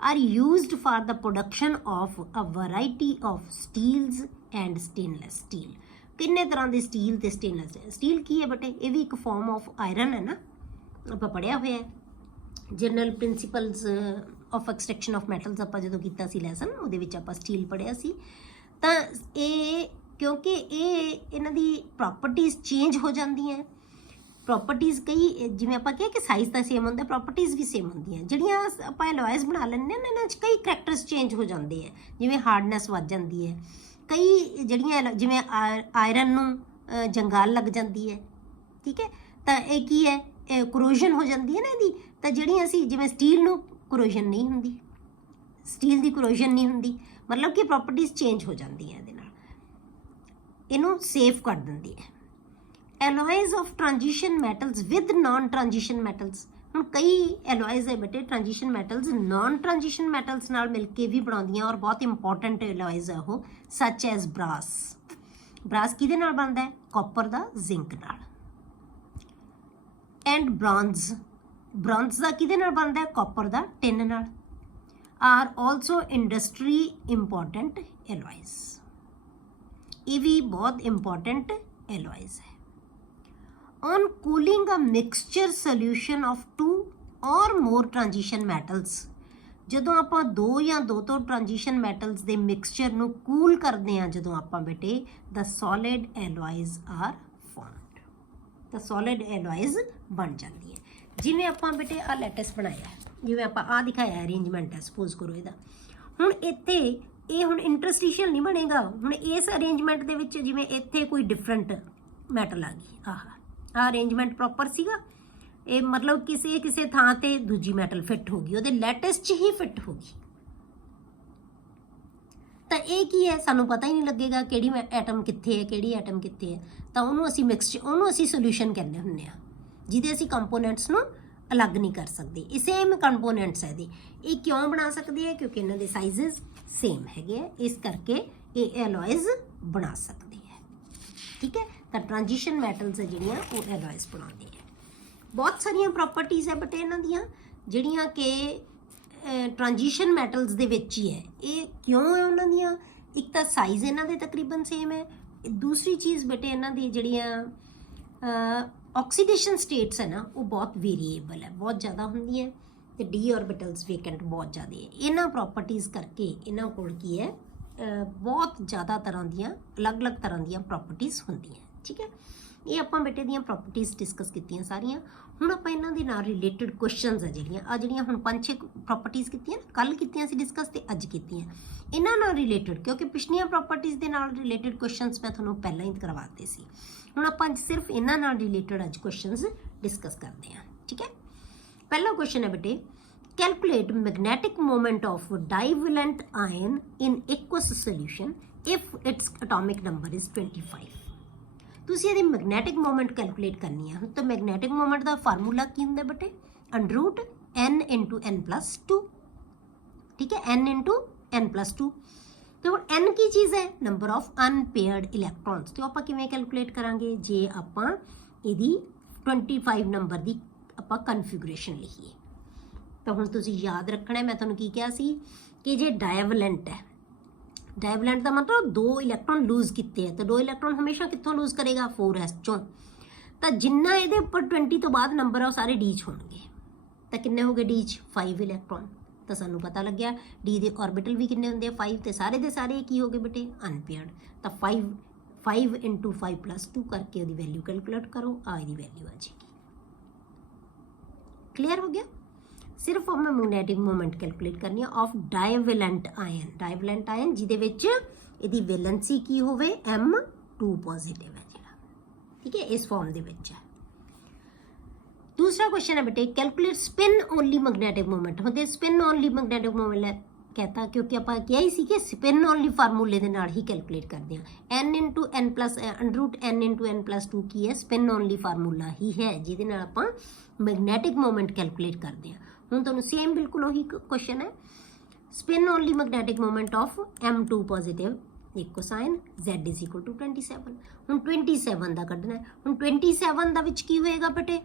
Are used for the production of a variety of steels and stainless steel. ਕਿੰਨੇ ਤਰ੍ਹਾਂ ਦੇ ਸਟੀਲ ਤੇ ਸਟੇਨਲੈਸ। ਸਟੀਲ ਕੀ ਹੈ ਬੇਟੇ, ਇਹ ਵੀ ਇੱਕ ਫਾਰਮ ਆਫ ਆਇਰਨ ਹੈ ਨਾ, ਆਪਾਂ ਪੜ੍ਹਿਆ ਹੋਇਆ ਹੈ। General principals of extraction of metals ਆਪਾਂ ਜਦੋਂ ਕੀਤਾ ਸੀ ਲੈਸਨ, ਉਹਦੇ ਵਿੱਚ ਆਪਾਂ ਸਟੀਲ ਪੜ੍ਹਿਆ ਸੀ। ਤਾਂ ਇਹ ਕਿਉਂਕਿ ਇਹਨਾਂ ਦੀ ਪ੍ਰੋਪਰਟੀਜ਼ ਚੇਂਜ ਹੋ ਜਾਂਦੀਆਂ, ਪ੍ਰੋਪਰਟੀਜ਼ ਕਈ, ਜਿਵੇਂ ਆਪਾਂ ਕਿਹਾ ਕਿ ਸਾਈਜ਼ ਤਾਂ ਸੇਮ ਹੁੰਦਾ, ਪ੍ਰੋਪਰਟੀਜ਼ ਵੀ ਸੇਮ ਹੁੰਦੀਆਂ। ਜਿਹੜੀਆਂ ਆਪਾਂ ਐਲੋਇਜ਼ ਬਣਾ ਲੈਂਦੇ ਹਾਂ ਇਹਨਾਂ 'ਚ ਕਈ ਕਰੈਕਟਰਸ ਚੇਂਜ ਹੋ ਜਾਂਦੇ ਹੈ, ਜਿਵੇਂ ਹਾਰਡਨੈਸ ਵੱਧ ਜਾਂਦੀ ਹੈ, ਕਈ ਜਿਹੜੀਆਂ ਜਿਵੇਂ ਆਇਰਨ ਨੂੰ ਜੰਗਾਲ ਲੱਗ ਜਾਂਦੀ ਹੈ। ਠੀਕ ਹੈ, ਤਾਂ ਇਹ ਕੀ ਹੈ, ਕਰੋਜਨ ਹੋ ਜਾਂਦੀ ਹੈ ਨਾ ਇਹਦੀ। ਤਾਂ ਜਿਹੜੀਆਂ ਅਸੀਂ ਜਿਵੇਂ ਸਟੀਲ ਨੂੰ ਕਰੋਜਨ ਨਹੀਂ ਹੁੰਦੀ, ਸਟੀਲ ਦੀ ਕਰੋਜਨ ਨਹੀਂ ਹੁੰਦੀ, ਮਤਲਬ ਕਿ ਪ੍ਰੋਪਰਟੀਜ਼ ਚੇਂਜ ਹੋ ਜਾਂਦੀਆਂ ਇਹਦੇ ਨਾਲ, ਇਹਨੂੰ ਸੇਫ ਕਰ ਦਿੰਦੀ ਹੈ। Alloys of transition metals with non transition metals. ਹੁਣ ਕਈ ਐਲੋਇਜ਼ ਹੈ ਬੇਟੇ transition metals non transition metals ਨਾਲ ਮਿਲ ਕੇ ਵੀ ਬਣਾਉਂਦੀਆਂ, ਔਰ ਬਹੁਤ ਇੰਪੋਰਟੈਂਟ ਐਲੋਇਜ਼ ਹੈ ਉਹ, ਸੱਚ ਐਜ਼ ਬ੍ਰਾਸ। ਬ੍ਰਾਸ ਕਿਹਦੇ ਨਾਲ ਬਣਦਾ ਹੈ, ਕਾਪਰ ਦਾ ਜ਼ਿੰਕ ਨਾਲ। ਐਂਡ ਬ੍ਰੌਂਜ਼, ਬ੍ਰੌਂਜ਼ ਦਾ ਕਿਹਦੇ ਨਾਲ ਬਣਦਾ ਹੈ, ਕਾਪਰ ਦਾ ਟਿਨ ਨਾਲ। Are also industry important alloys. ਇਹ ਵੀ ਬਹੁਤ ਇੰਪੋਰਟੈਂਟ ਐਲੋਇਜ਼ ਹੈ। On cooling a mixture solution of 2 or more transition metals, ਜਦੋਂ ਆਪਾਂ ਦੋ ਜਾਂ ਦੋ ਤੋਂ ਟ੍ਰਾਂਜੀਸ਼ਨ ਮੈਟਲਸ ਦੇ ਮਿਕਸਚਰ ਨੂੰ ਕੂਲ ਕਰਦੇ ਹਾਂ, ਜਦੋਂ ਆਪਾਂ ਬੇਟੇ the solid alloys are formed, ਤਾਂ solid alloys ਬਣ ਜਾਂਦੀ ਹੈ। ਜਿਵੇਂ ਆਪਾਂ ਬੇਟੇ ਆ ਲੈਟਿਸ ਬਣਾਇਆ, ਜਿਵੇਂ ਆਪਾਂ ਆ ਦਿਖਾਇਆ ਅਰੇਂਜਮੈਂਟ ਹੈ, ਸਪੋਜ਼ ਕਰੋ ਇਹਦਾ। ਹੁਣ ਇੱਥੇ ਇਹ ਹੁਣ ਇੰਟਰਸਟੀਸ਼ੀਅਲ ਨਹੀਂ ਬਣੇਗਾ। ਹੁਣ ਇਸ ਅਰੇਂਜਮੈਂਟ ਦੇ ਵਿੱਚ ਜਿਵੇਂ ਇੱਥੇ ਕੋਈ ਡਿਫਰੈਂਟ ਮੈਟਲ ਆ ਗਈ, ਆਹ ਅਰੇਂਜਮੈਂਟ ਪ੍ਰੋਪਰ ਸੀਗਾ, ਇਹ ਮਤਲਬ ਕਿਸੇ ਥਾਂ ਤੇ ਦੂਜੀ ਮੈਟਲ ਫਿੱਟ ਹੋ ਗਈ, ਉਹਦੇ ਲੈਟਿਸ 'ਚ ਹੀ ਫਿੱਟ ਹੋ ਗਈ। ਤਾਂ ਇਹ ਕੀ ਹੈ, ਸਾਨੂੰ ਪਤਾ ਹੀ ਨਹੀਂ ਲੱਗੇਗਾ ਕਿਹੜੀ ਐਟਮ ਕਿੱਥੇ ਹੈ, ਕਿਹੜੀ ਐਟਮ ਕਿੱਥੇ ਹੈ। ਤਾਂ ਉਹਨੂੰ ਅਸੀਂ ਉਹਨੂੰ ਅਸੀਂ ਸੋਲੂਸ਼ਨ ਕਹਿੰਦੇ ਹੁੰਦੇ ਹਾਂ, ਜਿਹਦੇ ਅਸੀਂ ਕੰਪੋਨੈਂਟਸ ਨੂੰ ਅਲੱਗ ਨਹੀਂ ਕਰ ਸਕਦੇ। ਇਹ ਸੇਮ ਕੰਪੋਨੈਂਟਸ ਹੈ ਇਹਦੇ। ਇਹ ਕਿਉਂ ਬਣਾ ਸਕਦੇ ਹੈ, ਕਿਉਂਕਿ ਇਹਨਾਂ ਦੇ ਸਾਈਜ਼ਸ ਸੇਮ ਹੈਗੇ ਆ, ਇਸ ਕਰਕੇ ਇਹ ਐਲੋਇਜ਼ ਬਣਾ ਸਕਦੇ ਹੈ। ਠੀਕ ਹੈ, ਤਾਂ ਟ੍ਰਾਂਜੀਸ਼ਨ ਮੈਟਲਸ ਹੈ ਜਿਹੜੀਆਂ ਉਹ ਐਲੋਇਜ਼ ਬਣਾਉਂਦੇ ਹੈ। ਬਹੁਤ ਸਾਰੀਆਂ ਪ੍ਰੋਪਰਟੀਜ਼ ਹੈ ਬਟ ਇਹਨਾਂ ਦੀਆਂ ਜਿਹੜੀਆਂ ਕਿ ਟ੍ਰਾਂਜੀਸ਼ਨ ਮੈਟਲਸ ਦੇ ਵਿੱਚ ਹੀ ਹੈ। ਇਹ ਕਿਉਂ ਹੈ ਉਹਨਾਂ ਦੀਆਂ, ਇੱਕ ਤਾਂ ਸਾਈਜ਼ ਇਹਨਾਂ ਦੇ ਤਕਰੀਬਨ ਸੇਮ ਹੈ, ਦੂਸਰੀ ਚੀਜ਼ ਬੇਟੇ ਇਹਨਾਂ ਦੀ ਜਿਹੜੀਆਂ ਆਕਸੀਡੇਸ਼ਨ ਸਟੇਟਸ ਹੈ ਨਾ ਉਹ ਬਹੁਤ ਵੇਰੀਏਬਲ ਹੈ, ਬਹੁਤ ਜ਼ਿਆਦਾ ਹੁੰਦੀਆਂ, ਤੇ ਡੀ ਆਰਬਿਟਲਸ ਵੇਕੈਂਟ ਬਹੁਤ ਜ਼ਿਆਦਾ ਹੈ। ਇਹਨਾਂ ਪ੍ਰੋਪਰਟੀਜ਼ ਕਰਕੇ ਇਹਨਾਂ ਕੋਲ ਕੀ ਹੈ, ਬਹੁਤ ਜ਼ਿਆਦਾ ਤਰ੍ਹਾਂ ਦੀਆਂ ਅਲੱਗ-ਅਲੱਗ ਤਰ੍ਹਾਂ ਦੀਆਂ ਪ੍ਰੋਪਰਟੀਜ਼ ਹੁੰਦੀਆਂ। ਠੀਕ ਹੈ, ਇਹ ਆਪਾਂ ਬੇਟੇ ਦੀਆਂ ਪ੍ਰੋਪਰਟੀਜ਼ ਡਿਸਕਸ ਕੀਤੀਆਂ ਸਾਰੀਆਂ। ਹੁਣ ਆਪਾਂ ਇਹਨਾਂ ਦੇ ਨਾਲ ਰਿਲੇਟਡ ਕੁਐਸਚਨਸ ਆ ਜਿਹੜੀਆਂ ਹੁਣ 5-6 ਪ੍ਰੋਪਰਟੀਜ਼ ਕੀਤੀਆਂ, ਕੱਲ ਕੀਤੀਆਂ ਸੀ ਡਿਸਕਸ ਤੇ ਅੱਜ ਕੀਤੀਆਂ। ਇਹਨਾਂ ਨਾਲ ਰਿਲੇਟਡ, ਕਿਉਂਕਿ ਪਿਛਲੀਆਂ ਪ੍ਰੋਪਰਟੀਜ਼ ਦੇ ਨਾਲ ਰਿਲੇਟਡ ਕੁਐਸਚਨਸ ਮੈਂ ਤੁਹਾਨੂੰ ਪਹਿਲਾਂ ਹੀ ਕਰਵਾਤੇ ਸੀ। ਹੁਣ ਆਪਾਂ ਸਿਰਫ ਇਹਨਾਂ ਨਾਲ ਰਿਲੇਟਡ ਅੱਜ ਕੁਐਸਚਨਸ ਡਿਸਕਸ ਕਰਦੇ ਹਾਂ। ਠੀਕ ਹੈ, ਪਹਿਲਾ ਕੁਐਸਚਨ ਹੈ ਬੇਟੇ, calculate magnetic moment of divalent ion in aqueous solution if its atomic number is 25. ਤੁਸੀਂ ਇਹਦੀ ਮੈਗਨੈਟਿਕ ਮੋਮੈਂਟ ਕੈਲਕੂਲੇਟ ਕਰਨੀ ਹੈ। ਤਾਂ ਮੈਗਨੈਟਿਕ ਮੋਮੈਂਟ ਦਾ ਫਾਰਮੂਲਾ ਕੀ ਹੁੰਦਾ ਬੇਟੇ, √ n × n+2, ਠੀਕ ਹੈ, n × n+2। ਤੇ ਹੁਣ n ਕੀ ਚੀਜ਼ ਹੈ, ਨੰਬਰ ਆਫ ਅਨਪੇਅਰਡ ਇਲੈਕਟ੍ਰੋਨਸ। ਤੇ ਆਪਾਂ ਕਿਵੇਂ ਕੈਲਕੂਲੇਟ ਕਰਾਂਗੇ, ਜੇ ਆਪਾਂ ਇਹਦੀ 25 ਨੰਬਰ ਦੀ ਆਪਾਂ ਕਨਫਿਗਰੇਸ਼ਨ ਲਿਖੀਏ। ਤਾਂ ਹੁਣ ਤੁਸੀਂ ਯਾਦ ਰੱਖਣਾ, ਮੈਂ ਤੁਹਾਨੂੰ ਕੀ ਕਿਹਾ ਸੀ ਕਿ ਜੇ ਡਾਇਵਲੈਂਟ ਹੈ, ਡਾਇਵਲੈਂਟ ਦਾ ਮਤਲਬ 2 ਇਲੈਕਟ੍ਰੋਨ ਲੂਜ਼ ਕੀਤੇ ਆ, ਤਾਂ 2 ਇਲੈਕਟ੍ਰੋਨ ਹਮੇਸ਼ਾ ਕਿੱਥੋਂ ਲੂਜ਼ ਕਰੇਗਾ, 4s ਚੋਂ। ਤਾਂ ਜਿੰਨਾ ਇਹਦੇ ਉੱਪਰ 20 ਤੋਂ ਬਾਅਦ ਨੰਬਰ ਆ ਉਹ ਸਾਰੇ d 'ਚ ਹੋਣਗੇ। ਤਾਂ ਕਿੰਨੇ ਹੋ ਗਏ d 'ਚ, 5 ਇਲੈਕਟ੍ਰੋਨ। ਤਾਂ ਸਾਨੂੰ ਪਤਾ ਲੱਗਿਆ d ਦੇ ਆਰਬਿਟਲ ਵੀ ਕਿੰਨੇ ਹੁੰਦੇ ਆ, 5, ਤੇ ਸਾਰੇ ਦੇ ਸਾਰੇ ਕੀ ਹੋ ਗਏ ਬੇਟੇ, ਅਨਪੇਅਰਡ। ਤਾਂ 5 × 5 + 2 ਕਰਕੇ ਉਹਦੀ ਵੈਲਿਊ ਕੈਲਕੂਲੇਟ ਕਰੋ, ਆ ਇਹਦੀ ਵੈਲਿਊ ਆ ਜਾਏਗੀ। ਕਲੀਅਰ ਹੋ ਗਿਆ। ਸਿਰਫ ਆਪਾਂ ਮੈਗਨੈਟਿਕ ਮੋਮੈਂਟ ਕੈਲਕੂਲੇਟ ਕਰਨੀ ਹੈ ਆਫ ਡਾਇਵੈਲੈਂਟ ਆਇਨ, ਡਾਇਵੈਲੈਂਟ ਆਇਨ ਜਿਹਦੇ ਵਿੱਚ ਇਹਦੀ ਵੈਲੈਂਸੀ ਕੀ ਹੋਵੇ, M2 ਪੋਜ਼ਿਟਿਵ ਹੈ ਜਿਹੜਾ, ਠੀਕ ਹੈ, ਇਸ ਫਾਰਮ ਦੇ ਵਿੱਚ ਹੈ। ਦੂਸਰਾ ਕੁਐਸਚਨ ਹੈ ਬੇਟੇ, calculate spin only magnetic moment. ਹੁੰਦੇ ਸਪਿਨ ਓਨਲੀ ਮੈਗਨੈਟਿਕ ਮੋਮੈਂਟ कहता, क्योंकि आप किया ही सी कि स्पिन ओनली फार्मूले के नाल ही कैलकुलेट करते हैं। n × n + √n × n+2 की है, स्पिन ओनली फार्मूला ही है जिहदे नाल आपां मैगनैटिक मोमेंट कैलकुलेट करते हैं। हुण तुहानूं सेम बिल्कुल वही क्वेश्चन है, spin only magnetic moment of M2 positive एक कोसाइन z = 27। हुण 27 दा कढना है। हुण 27 दा विच की होएगा बेटे,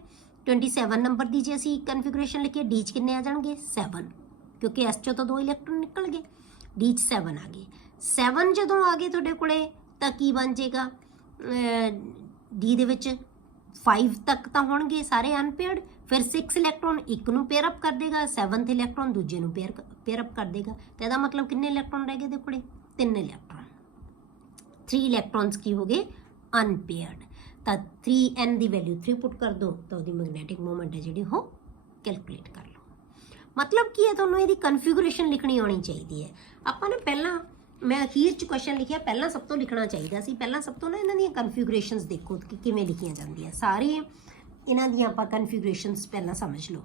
27 नंबर दी जे असीं कन्फिगरेशन लिखिए, d च किन्ने आ जाणगे, 7, क्योंकि S चों तो 2 इलैक्ट्रॉन निकल गए, D 'ਚ 7 आ गए। 7 ਜਦੋਂ ਆ ਗਏ ਤੁਹਾਡੇ ਕੋਲੇ ਤਾਂ ਕੀ ਬਣ ਜਾਏਗਾ, D ਦੇ ਵਿੱਚ 5 ਤੱਕ ਤਾਂ ਹੋਣਗੇ ਸਾਰੇ ਅਨਪੇਅਰਡ, ਫਿਰ 6 ਇਲੈਕਟ੍ਰੋਨ ਇੱਕ ਨੂੰ ਪੇਅਰ ਅਪ ਕਰ ਦੇਗਾ, 7th ਇਲੈਕਟ੍ਰੋਨ ਦੂਜੇ ਨੂੰ ਪੇਅਰ ਅਪ ਕਰ ਦੇਗਾ। ਤੇ ਇਹਦਾ ਮਤਲਬ ਕਿੰਨੇ ਇਲੈਕਟ੍ਰੋਨ ਰਹਿ ਗਏ ਇਹਦੇ ਕੋਲੇ, 3 ਇਲੈਕਟ੍ਰੋਨ। 3 ਇਲੈਕਟ੍ਰੋਨਸ ਕੀ ਹੋ ਗਏ, ਅਨਪੇਅਰਡ। ਤਾਂ 3n ਦੀ ਵੈਲਿਊ 3 ਪੁੱਟ ਕਰ ਦੋ ਤਾਂ ਉਹਦੀ ਮੈਗਨੈਟਿਕ ਮੋਮੈਂਟ ਹੈ ਜਿਹੜੀ ਉਹ ਕੈਲਕੂਲੇਟ ਕਰ ਲਓ। मतलब की है, ਤੁਹਾਨੂੰ ਇਹਦੀ ਕਨਫਿਗਰੇਸ਼ਨ ਲਿਖਣੀ ਆਉਣੀ ਚਾਹੀਦੀ ਹੈ। ਆਪਾਂ ਨੇ ਪਹਿਲਾਂ, ਮੈਂ ਅਖੀਰ 'ਚ ਕੁਐਸਚਨ ਲਿਖਿਆ, ਪਹਿਲਾਂ ਸਭ ਤੋਂ ਲਿਖਣਾ ਚਾਹੀਦਾ ਸੀ, ਪਹਿਲਾਂ ਸਭ ਤੋਂ ਨਾ ਇਹਨਾਂ ਦੀਆਂ ਕਨਫਿਗਰੇਸ਼ਨਸ ਦੇਖੋ ਕਿ ਕਿਵੇਂ ਲਿਖੀਆਂ ਜਾਂਦੀਆਂ, ਸਾਰੇ ਇਹਨਾਂ ਦੀਆਂ ਆਪਾਂ ਕਨਫਿਗਰੇਸ਼ਨਸ ਪਹਿਲਾਂ ਸਮਝ ਲਓ।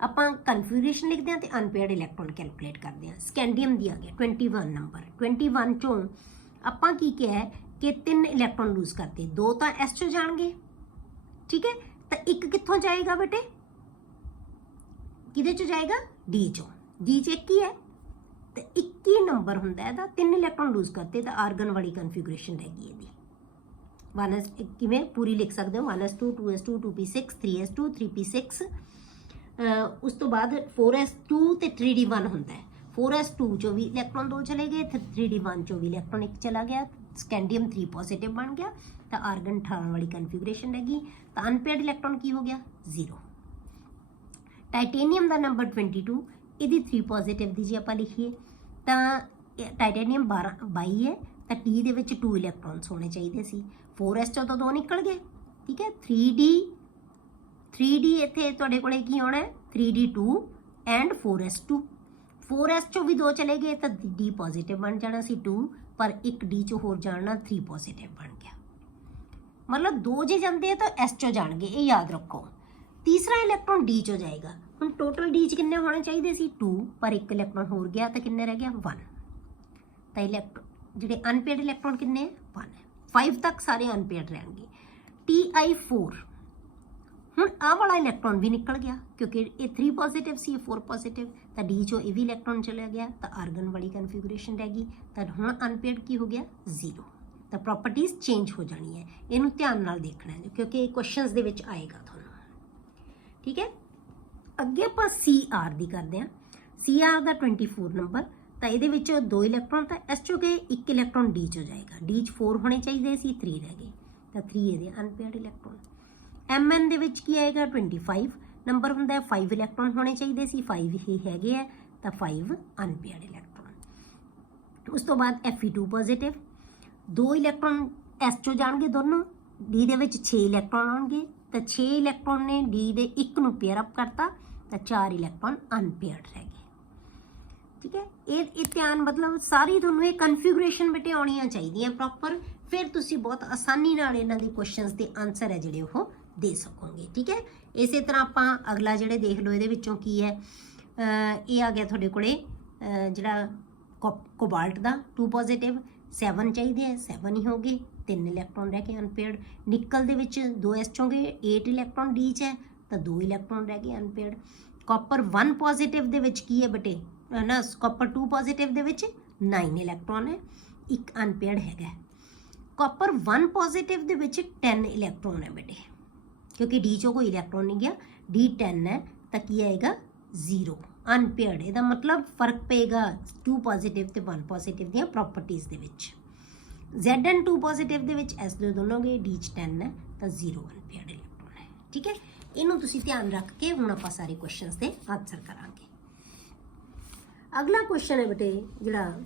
ਆਪਾਂ ਕਨਫਿਗਰੇਸ਼ਨ ਲਿਖਦੇ ਹਾਂ ਤੇ ਅਨਪੇਅਰਡ ਇਲੈਕਟ੍ਰੋਨ ਕੈਲਕੂਲੇਟ ਕਰਦੇ ਹਾਂ। ਸਕੈਂਡੀਅਮ ਦੀ ਆ ਗਿਆ 21 ਨੰਬਰ, 21 ਚੋਂ ਆਪਾਂ ਕੀ ਕਿਹਾ ਕਿ 3 ਇਲੈਕਟ੍ਰੋਨ ਲੂਜ਼ ਕਰਤੇ, 2 ਤਾਂ S 'ਚੋਂ ਜਾਣਗੇ, ਠੀਕ ਹੈ, ਤਾਂ ਇੱਕ ਕਿੱਥੋਂ ਜਾਏਗਾ ਬੇਟੇ, ਕਿਹਦੇ 'ਚ ਜਾਏਗਾ, D ਚੋਂ। D 'ਚ 1 ਹੀ ਹੈ ਤੇ 21 ਨੰਬਰ ਹੁੰਦਾ ਇਹਦਾ, 3 ਇਲੈਕਟ੍ਰੋਨ ਲੂਜ਼ ਕਰਤੇ ਤਾਂ ਆਰਗਨ ਵਾਲੀ ਕਨਫਿਗਰੇਸ਼ਨ ਰਹਿ ਗਈ ਇਹਦੀ। 1s ਕਿਵੇਂ ਪੂਰੀ ਲਿਖ ਸਕਦੇ ਹੋ, 1s2 2s2 2p6 3s2 3p6, ਉਸ ਤੋਂ ਬਾਅਦ 4s2 ਤੇ 3d1 ਹੁੰਦਾ ਹੈ। 4s2 ਚੋਂ ਵੀ ਇਲੈਕਟ੍ਰੋਨ 2 ਚਲੇ ਗਏ, 3d1 ਚੋਂ ਵੀ ਇਲੈਕਟ੍ਰੋਨ 1 ਚਲਾ ਗਿਆ, ਸਕੈਂਡੀਅਮ 3 ਪੋਜ਼ਿਟਿਵ ਬਣ ਗਿਆ, ਤਾਂ ਆਰਗਨ 18 ਵਾਲੀ ਕਨਫਿਗਰੇਸ਼ਨ ਰਹਿ ਗਈ। ਤਾਂ ਅਨਪੇਅਰਡ ਇਲੈਕਟ੍ਰੋਨ ਕੀ ਹੋ ਗਿਆ, 0। टाइटेनियम का नंबर 22, यदि 3 पॉजिटिव की जे आप लिखिए तो टाइटेनियम 22 है, तो टी दे विच 2 इलैक्ट्रॉन्स होने चाहिए सी, 4s चों तो 2 निकल गए, ठीक है। 3d इत्थे तुहाडे कोले की होना है, 3d2 एंड 4s2, 4s चों भी 2 चले गए तो d पॉजिटिव बन जाना सी 2, पर एक d चों होर जाना 3 पॉजिटिव बन गया। मतलब 2 जे जाते हैं तो s चों जाणगे, ये याद रखो। तीसरा इलैक्ट्रॉन D चो जाएगा। हम टोटल D च किन्ने होने चाहिए सी 2, पर एक इलैक्ट्रॉन होर गया तो किन्ने रह गया, 1। तो इलैक्ट्रॉन जिहड़े अनपेयर्ड इलैक्ट्रॉन किन्ने, 1 है। 5 तक सारे अनपेयर्ड रहेंगे। Ti4, हुण आ वाला इलैक्ट्रॉन भी निकल गया क्योंकि ये 3 पॉजिटिव सी, 4 पॉजिटिव, तो D चो ये भी इलैक्ट्रॉन चला गया, तो आर्गन वाली कन्फिगरेशन रह गई। तो हुण अनपेयर्ड की हो गया, 0। तो प्रॉपर्टीज चेंज हो जानी है, इनू ध्यान नाल देखना है क्योंकि क्वेश्चंस दे विच आएगा तुहानू, ठीक है। अगे आप CR दी करते हैं। CR का 24 नंबर, तो ये 2 इलैक्ट्रॉन, तो S चो गए 1 इलैक्ट्रॉन D चो जाएगा, D 4 होने चाहिए सी, 3 रह गए, तो 3 ये अनपेयर्ड इलैक्ट्रॉन। MN दे विच की आएगा 25 नंबर होंगे, 5 इलैक्ट्रॉन होने चाहिए सी, 5 ही है, तो 5 अनपेयर्ड इलैक्ट्रॉन। उस तो बाद Fe2 पॉजिटिव, 2 इलैक्ट्रॉन S चो जाएंगे दोनों, D दे विच 6 इलैक्ट्रॉन आएंगे, तो 6 इलैक्ट्रॉन ने D दे 1 नूं पेयर अप करता, तो 4 इलैक्ट्रॉन अनपेयर्ड रह गए, ठीक है। ये ध्यान, मतलब सारी तुहानूं ये कन्फिगरेशन बेटे आउणियां चाहिए प्रॉपर, फिर तुसीं बहुत आसानी नाल इन्हां दे क्वेश्चंस दे आंसर है जिहड़े ओह दे सकोगे, ठीक है। इसे तरह आपां अगला जिहड़े देख लो, इहदे विच्चों की है, ये आ गया तुहाडे कोले जिहड़ा कोबाल्ट दा 2 पॉजिटिव, 7 चाहिए, 7 ही हो गए, 3 इलैक्ट्रॉन रह गए अनपेयर्ड। निकल दे विच 2s चों गए 8 इलैक्ट्रॉन डी च है तो 2 इलैक्ट्रॉन रह गए अनपेयर्ड। कॉपर 1 पॉजिटिव दे विच की है बेटे ना, कॉपर 2 पॉजिटिव दे विच 9 इलैक्ट्रॉन है, एक अनपेयर्ड हैगा। कॉपर 1 पॉजिटिव दे विच 10 इलैक्ट्रॉन है बेटे, क्योंकि डी चो कोई इलैक्ट्रॉन नहीं गया, डी 10 है तो की आएगा 0 अनपेयर्ड। ਇਹਦਾ मतलब फर्क पेगा 2 पॉजिटिव ਤੇ 1 पॉजिटिव ਦੀਆਂ प्रॉपर्टीज़ ਦੇ ਵਿੱਚ। Zn 2 पॉजिटिव ਦੇ ਵਿੱਚ S ਦੇ ਦੋਨੋਂ ਗਏ, D 10 ਹੈ ਤਾਂ 0 अनपेयर्ड इलैक्ट्रॉन है। ठीक है, ਇਹਨੂੰ ਤੁਸੀਂ ਧਿਆਨ ਰੱਖ ਕੇ ਹੁਣ ਆਪਾਂ ਸਾਰੇ ਕੁਐਸਚਨਸ ਦੇ ਆਨਸਰ ਕਰਾਂਗੇ। ਅਗਲਾ ਕੁਐਸਚਨ ਹੈ ਬੇਟੇ ਜਿਹੜਾ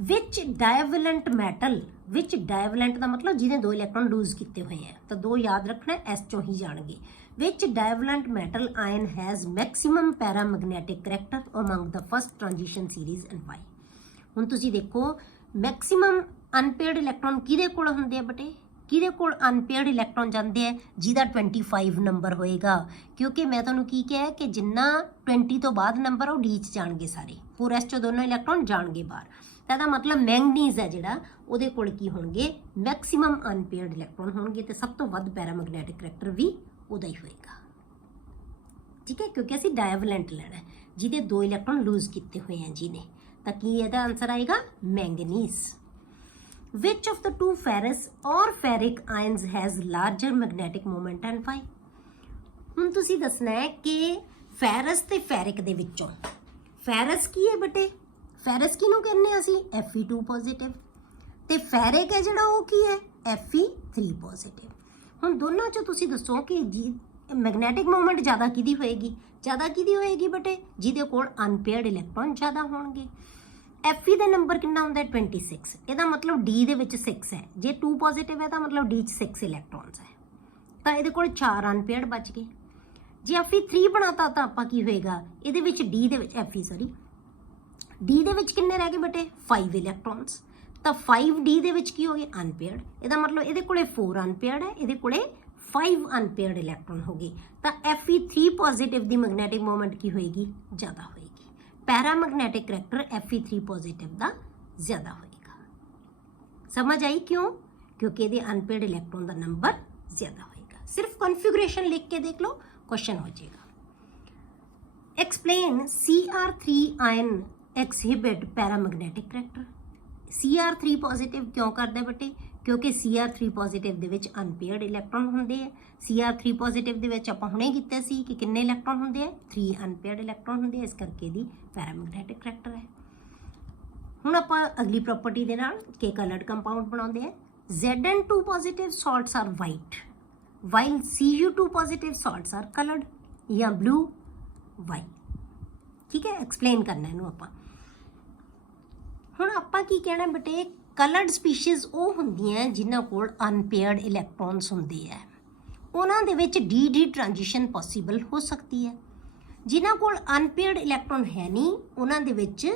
विच डायवेलेंट मैटल, विच डायवेलेंट का मतलब जिन्हें 2 इलैक्ट्रॉन लूज किए हुए हैं तो 2 याद रखना एस चों ही जाएंगे। Which divalent metal ion has maximum paramagnetic character among the first transition series and why. हुण तुसीं देखो मैक्सिमम अनपेयर्ड इलैक्ट्रॉन किहदे कोल हुंदे आ बेटे, किहदे कोल अनपेयर्ड इलैक्ट्रॉन जाते हैं जिहदा 25 नंबर होएगा, क्योंकि मैं तुहानूं की कहा कि जिन्ना 20 तो बाद नंबर वो डी च जाणगे सारे, 4s चों दोनों इलैक्ट्रॉन जाणगे बाहर। तो मतलब मैंगनीज है जिहड़ा उहदे कोल की होणगे मैक्सिमम अनपेयर्ड इलैक्ट्रॉन होणगे ते सब तो वध पैरामैग्नेटिक करैक्टर भी उहदा ही होएगा। ठीक है, क्योंकि असीं डायवेलेंट लैना है जिहदे 2 इलैक्ट्रॉन लूज किए हुए हैं जिन्हें, तो की इहदा आंसर आएगा manganese. Which of the 2 ferrous और ferric ions has larger magnetic moment and why. हुण तुसीं दसना है कि फेरस ते फेरिक दे विचों फेरस की है बेटे, फेरस किनू कहने असी Fe2 पॉजिटिव ते फेरिक है जिहड़ा वो की है Fe3 पॉजिटिव। हुण दोनों चों तुसीं दसो कि जी मैग्नेटिक मोमेंट ज़्यादा किहदी होएगी, ज़्यादा किहदी होएगी बेटे जिहदे कोल अनपेयर्ड इलैक्ट्रॉन ज़्यादा होणगे। Fe का नंबर कितना हुंदा है 26, ਇਹਦਾ मतलब D ਦੇ ਵਿੱਚ 6 है, जे 2 पॉजिटिव है तो मतलब D 'ਚ 6 इलैक्ट्रॉन्स है तो ਇਹਦੇ ਕੋਲ 4 अनपेयर्ड बच गए। जे Fe3 बनाता तो ਆਪਾਂ ਕੀ ਹੋਏਗਾ, ਇਹਦੇ ਵਿੱਚ D ਦੇ ਵਿੱਚ डी ਦੇ ਵਿੱਚ ਕਿੰਨੇ ਰਹਿ ਗਏ ਬੇਟੇ 5 ਇਲੈਕਟ੍ਰॉन्स, ਤਾਂ 5D ਦੇ ਵਿੱਚ ਕੀ ਹੋ ਗਏ ਅਨਪੇਅਰਡ। ਇਹਦਾ ਮਤਲਬ ਇਹਦੇ ਕੋਲੇ 4 ਅਨਪੇਅਰਡ ਹੈ, ਇਹਦੇ ਕੋਲੇ 5 ਅਨਪੇਅਰਡ ਇਲੈਕਟ੍ਰॉन ਹੋ ਗਏ, ਤਾਂ Fe3 ਪੋਜ਼ਿਟਿਵ ਦੀ ਮੈਗਨੈਟਿਕ ਮੋਮੈਂਟ ਕੀ ਹੋਏਗੀ ਜ਼ਿਆਦਾ ਹੋਏਗੀ। ਪੈਰਾਮੈਗਨੈਟਿਕ ਕਰੈਕਟਰ Fe3 ਪੋਜ਼ਿਟਿਵ ਦਾ ਜ਼ਿਆਦਾ ਹੋਏਗਾ। ਸਮਝ ਆਈ ਕਿਉਂ, ਕਿਉਂਕਿ ਇਹਦੇ ਅਨਪੇਅਰਡ ਇਲੈਕਟ੍ਰॉन ਦਾ ਨੰਬਰ ਜ਼ਿਆਦਾ ਹੋਏਗਾ। ਸਿਰਫ ਕਨਫਿਗੂਰੇਸ਼ਨ ਲਿਖ ਕੇ ਦੇਖ ਲਓ क्वेश्चन हो जाएगा। Explain Cr3 ion exhibit paramagnetic character. Cr3 positive क्यों करता है बेटे, क्योंकि Cr3 पॉजिटिव दे विच अनपेयर्ड इलैक्ट्रॉन होंदे है। Cr3 पॉजिटिव दे विच आपां हुणे कीता सी कि किन्ने इलैक्ट्रॉन होंदे है 3 अनपेयर्ड इलैक्ट्रॉन होंदे, इस करके दी पैरामैग्नेटिक करैक्टर है। हुण आपां अगली प्रॉपर्टी दे नाल के कलर्ड कंपाउंड बनाउंदे हैं। Zn2 positive salts are white while Cu2 positive salts are coloured या ब्लू वाइट। ठीक है, एक्सप्लेन करना इनू आपां। हुण आपां की कहना बेटे, कलर्ड स्पीशीज़ वो हुंदियां जिन्हां कोल अनपेयर्ड इलैक्ट्रॉन्स हुंदे है, उन्हां दे विच डी ट्रांजिशन पॉसीबल हो सकती है। जिन्हां कोल अनपेयर्ड इलैक्ट्रॉन है नहीं उन्हां दे विच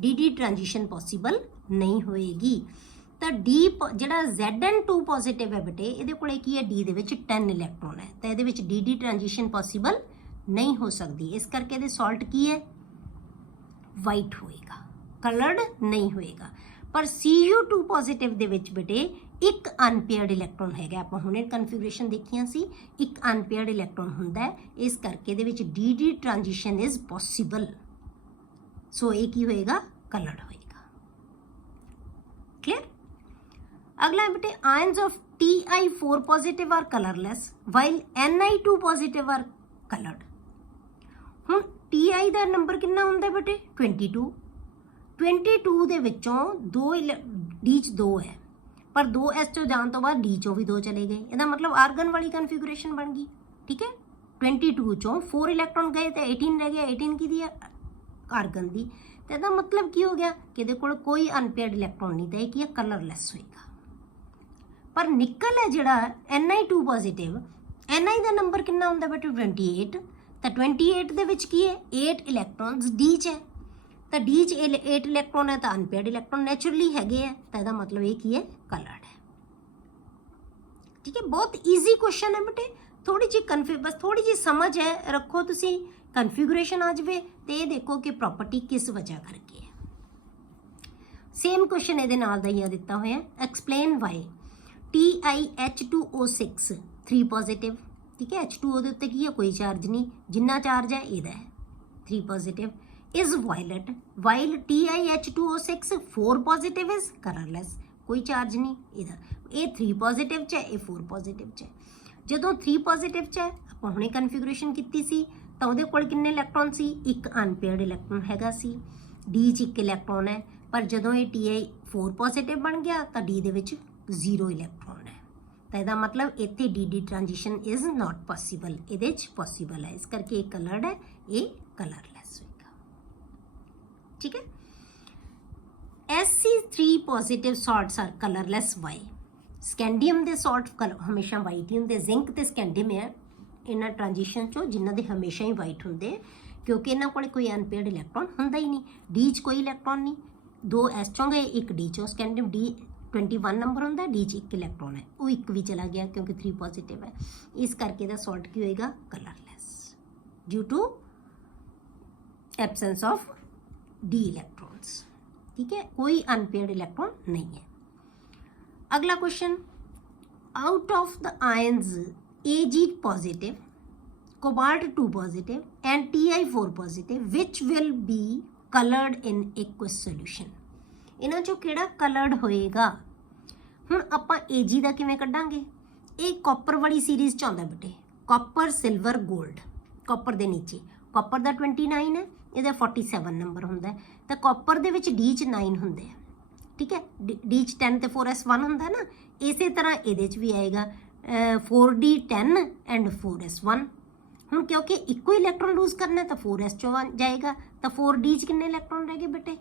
डी ट्रांजिशन पॉसीबल नहीं होएगी। तो डी जिहड़ा Zn2 पॉजिटिव है बेटे इहदे कोले की है डी दे विच 10 इलैक्ट्रॉन है, तो इहदे विच डी ट्रांजिशन पॉसीबल नहीं हो सकती, इस करके इहदे सॉल्ट की है वाइट होएगा, कलर्ड नहीं होएगा। पर Cu2 पॉजिटिव दे विच बेटे एक अनपेयर्ड इलैक्ट्रॉन हैगा, आपां हुणे कन्फिगरेशन देखियां सी, एक अनपेयर्ड इलैक्ट्रॉन हुंदा है, इस करके इहदे विच d transition is possible. So ये की होएगा कलर्ड होएगा। क्लियर। अगला है बेटे, ions of Ti4 positive are colourless while Ni2 positive are coloured. हुण Ti दा नंबर कितना हुंदा है बेटे 22 दे विचों 2 डी च 2 है, पर 2s चो जान तो बाद डी चो भी 2 चले गए, इसदा मतलब आर्गन वाली कन्फिगरेशन बन गई। ठीक है, 22 चो 4 इलैक्ट्रॉन गए तो 18 रह गया, 18 की दी आर्गन दी, तो इसदा मतलब की हो गया कि इहदे कोल कोई अनपेयर्ड इलैक्ट्रॉन नहीं, तो यह कलरलैस होएगा। पर निकल है जिहड़ा Ni2 पॉजिटिव, Ni का नंबर कितना हुंदा बेटे 28, तो 28 दे विच की है 8 इलैक्ट्रॉन्स डी च है, तो डी च 8 इलैक्ट्रॉन है तो अनपेयर्ड इलैक्ट्रॉन नेचुरली हैगे है, तो इसदा मतलब ये की है कलर्ड है। ठीक है, बहुत ईजी क्वेश्चन है बेटे, थोड़ी जी बस थोड़ी जी समझ है रखो तुसी, कन्फिगरेशन आ जाए तो ये देखो कि प्रॉपर्टी किस वजह करके है। सेम क्वेश्चन ये नाल दा ही दिता होया एक्सप्लेन वाई TiH2O6 3 पॉजिटिव ठीक है H2O दे उत्ते की है कोई चार्ज नहीं जिन्ना चार्ज है इहदा है 3 positive is violet while TiH2O6 4 positive is colourless कोई चार्ज नहीं इहदा ये 3 पॉजिटिव च है ये 4 पॉजिटिव च है जदों 3 पॉजिटिव च है आपां हुणे कन्फिगरेशन कीती सी तां उहदे कोल किन्ने इलैक्ट्रॉन सी एक अनपेयर्ड इलैक्ट्रॉन हैगा सी D च एक इलैक्ट्रॉन है पर जदों ये Ti 4 पॉजिटिव बन गया तो D दे विच 0 इलैक्ट्रॉन है तो यदा मतलब इत्थे D transition is not possible ये पॉसीबल है इस करके ये कलर्ड है ये कलरलैस होगा ठीक है Sc3 positive salts are colourless why scandium दे सॉल्ट कलर हमेशा वाइट ही होंगे जिंक ते स्कैंडियम है इन्हां ट्रांजिशन चो जिन्हां दे हमेशा ही वाइट होंगे क्योंकि इन्हां कोल कोई अनपेयर्ड इलैक्ट्रॉन हुंदा ही नहीं डी च कोई इलैक्ट्रॉन नहीं 2 S चों गए एक डी चो स्कैंडियम डी 21 नंबर होंदा डी च एक इलैक्ट्रॉन है वो एक भी चला गया क्योंकि 3 पॉजिटिव है इस करके दा सॉल्ट की होएगा colourless due to absence of d electrons ठीक है कोई अनपेयर्ड इलैक्ट्रॉन नहीं है अगला question out of the ions Ag positive cobalt 2 positive and Ti 4 positive which will be colored in aqueous solution इन्हां चों किहड़ा कलर्ड होएगा हुण आपां Ag दा किवें कढांगे ये कॉपर वाली सीरीज च आउंदा बेटे कॉपर सिल्वर गोल्ड कॉपर दे नीचे कॉपर दा 29 है इहदा 47 नंबर हुंदा है तो कॉपर दे विच D च 9 हुंदे आ ठीक है D च 10 ते 4s1 हुंदा है ना इसे तरह इहदे च भी आएगा 4D 10 एंड 4s1 हुण क्योंकि इक्को इलैक्ट्रॉन लूज करना तो 4s चो जाएगा तो 4D च कितने इलैक्ट्रॉन रह गए बेटे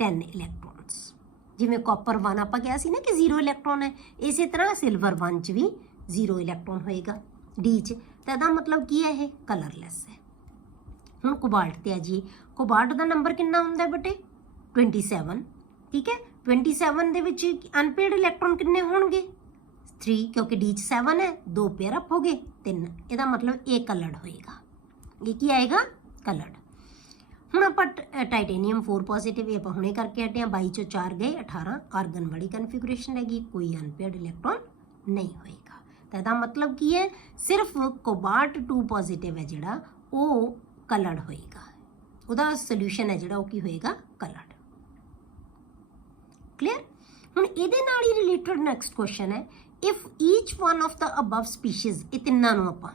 10 इलैक्ट्रॉन्स जिवें कॉपर 1 आपां कहा सी ना कि 0 इलैक्ट्रॉन है इसी तरह सिल्वर 1 च भी 0 इलैक्ट्रॉन होएगा D च तो इहदा मतलब की है ये कलरलैस है हुण कोबाल्ट ते आ जी कोबाल्ट दा नंबर कितना हुंदा बेटे 27 ठीक है 27 दे विच अनपेयर्ड इलैक्ट्रॉन कितने होणगे 3 क्योंकि D च 7 है 2 पेयर अप हो गए 3 ਇਹਦਾ मतलब ये कलर्ड होएगा ये की आएगा कलर्ड ਹੁਣ ਆਪਾਂ टाइटेनियम 4 पॉजिटिव ये ਆਪਾਂ ਹੁਣੇ ਕਰਕੇ ਹਟੇ ਆ 22 ਚੋਂ 4 ਗਏ 18 ਆਰਗਨ ਵਾਲੀ ਕਨਫੀਗਰੇਸ਼ਨ ਹੈਗੀ ਕੋਈ ਅਨਪੇਅਰਡ ਇਲੈਕਟ੍ਰॉन नहीं होएगा ਤਾਂ ਇਹਦਾ मतलब ਕੀ ਹੈ ਸਿਰਫ ਕੋਬਾल्ट 2 पॉजिटिव है ਜਿਹੜਾ ਉਹ ਕਲਰਡ ਹੋਏਗਾ ਉਹਦਾ ਸੋਲੂਸ਼ਨ ਹੈ ਜਿਹੜਾ ਉਹ ਕੀ ਹੋਏਗਾ ਕਲਰਡ क्लीयर ਹੁਣ ਇਹਦੇ ਨਾਲ ਹੀ ਰਿਲੇਟਡ ਨੈਕਸਟ ਕੁਐਸਚਨ ਹੈ if each one of the above species ਇਹ ਤਿੰਨਾਂ ਨੂੰ ਆਪਾਂ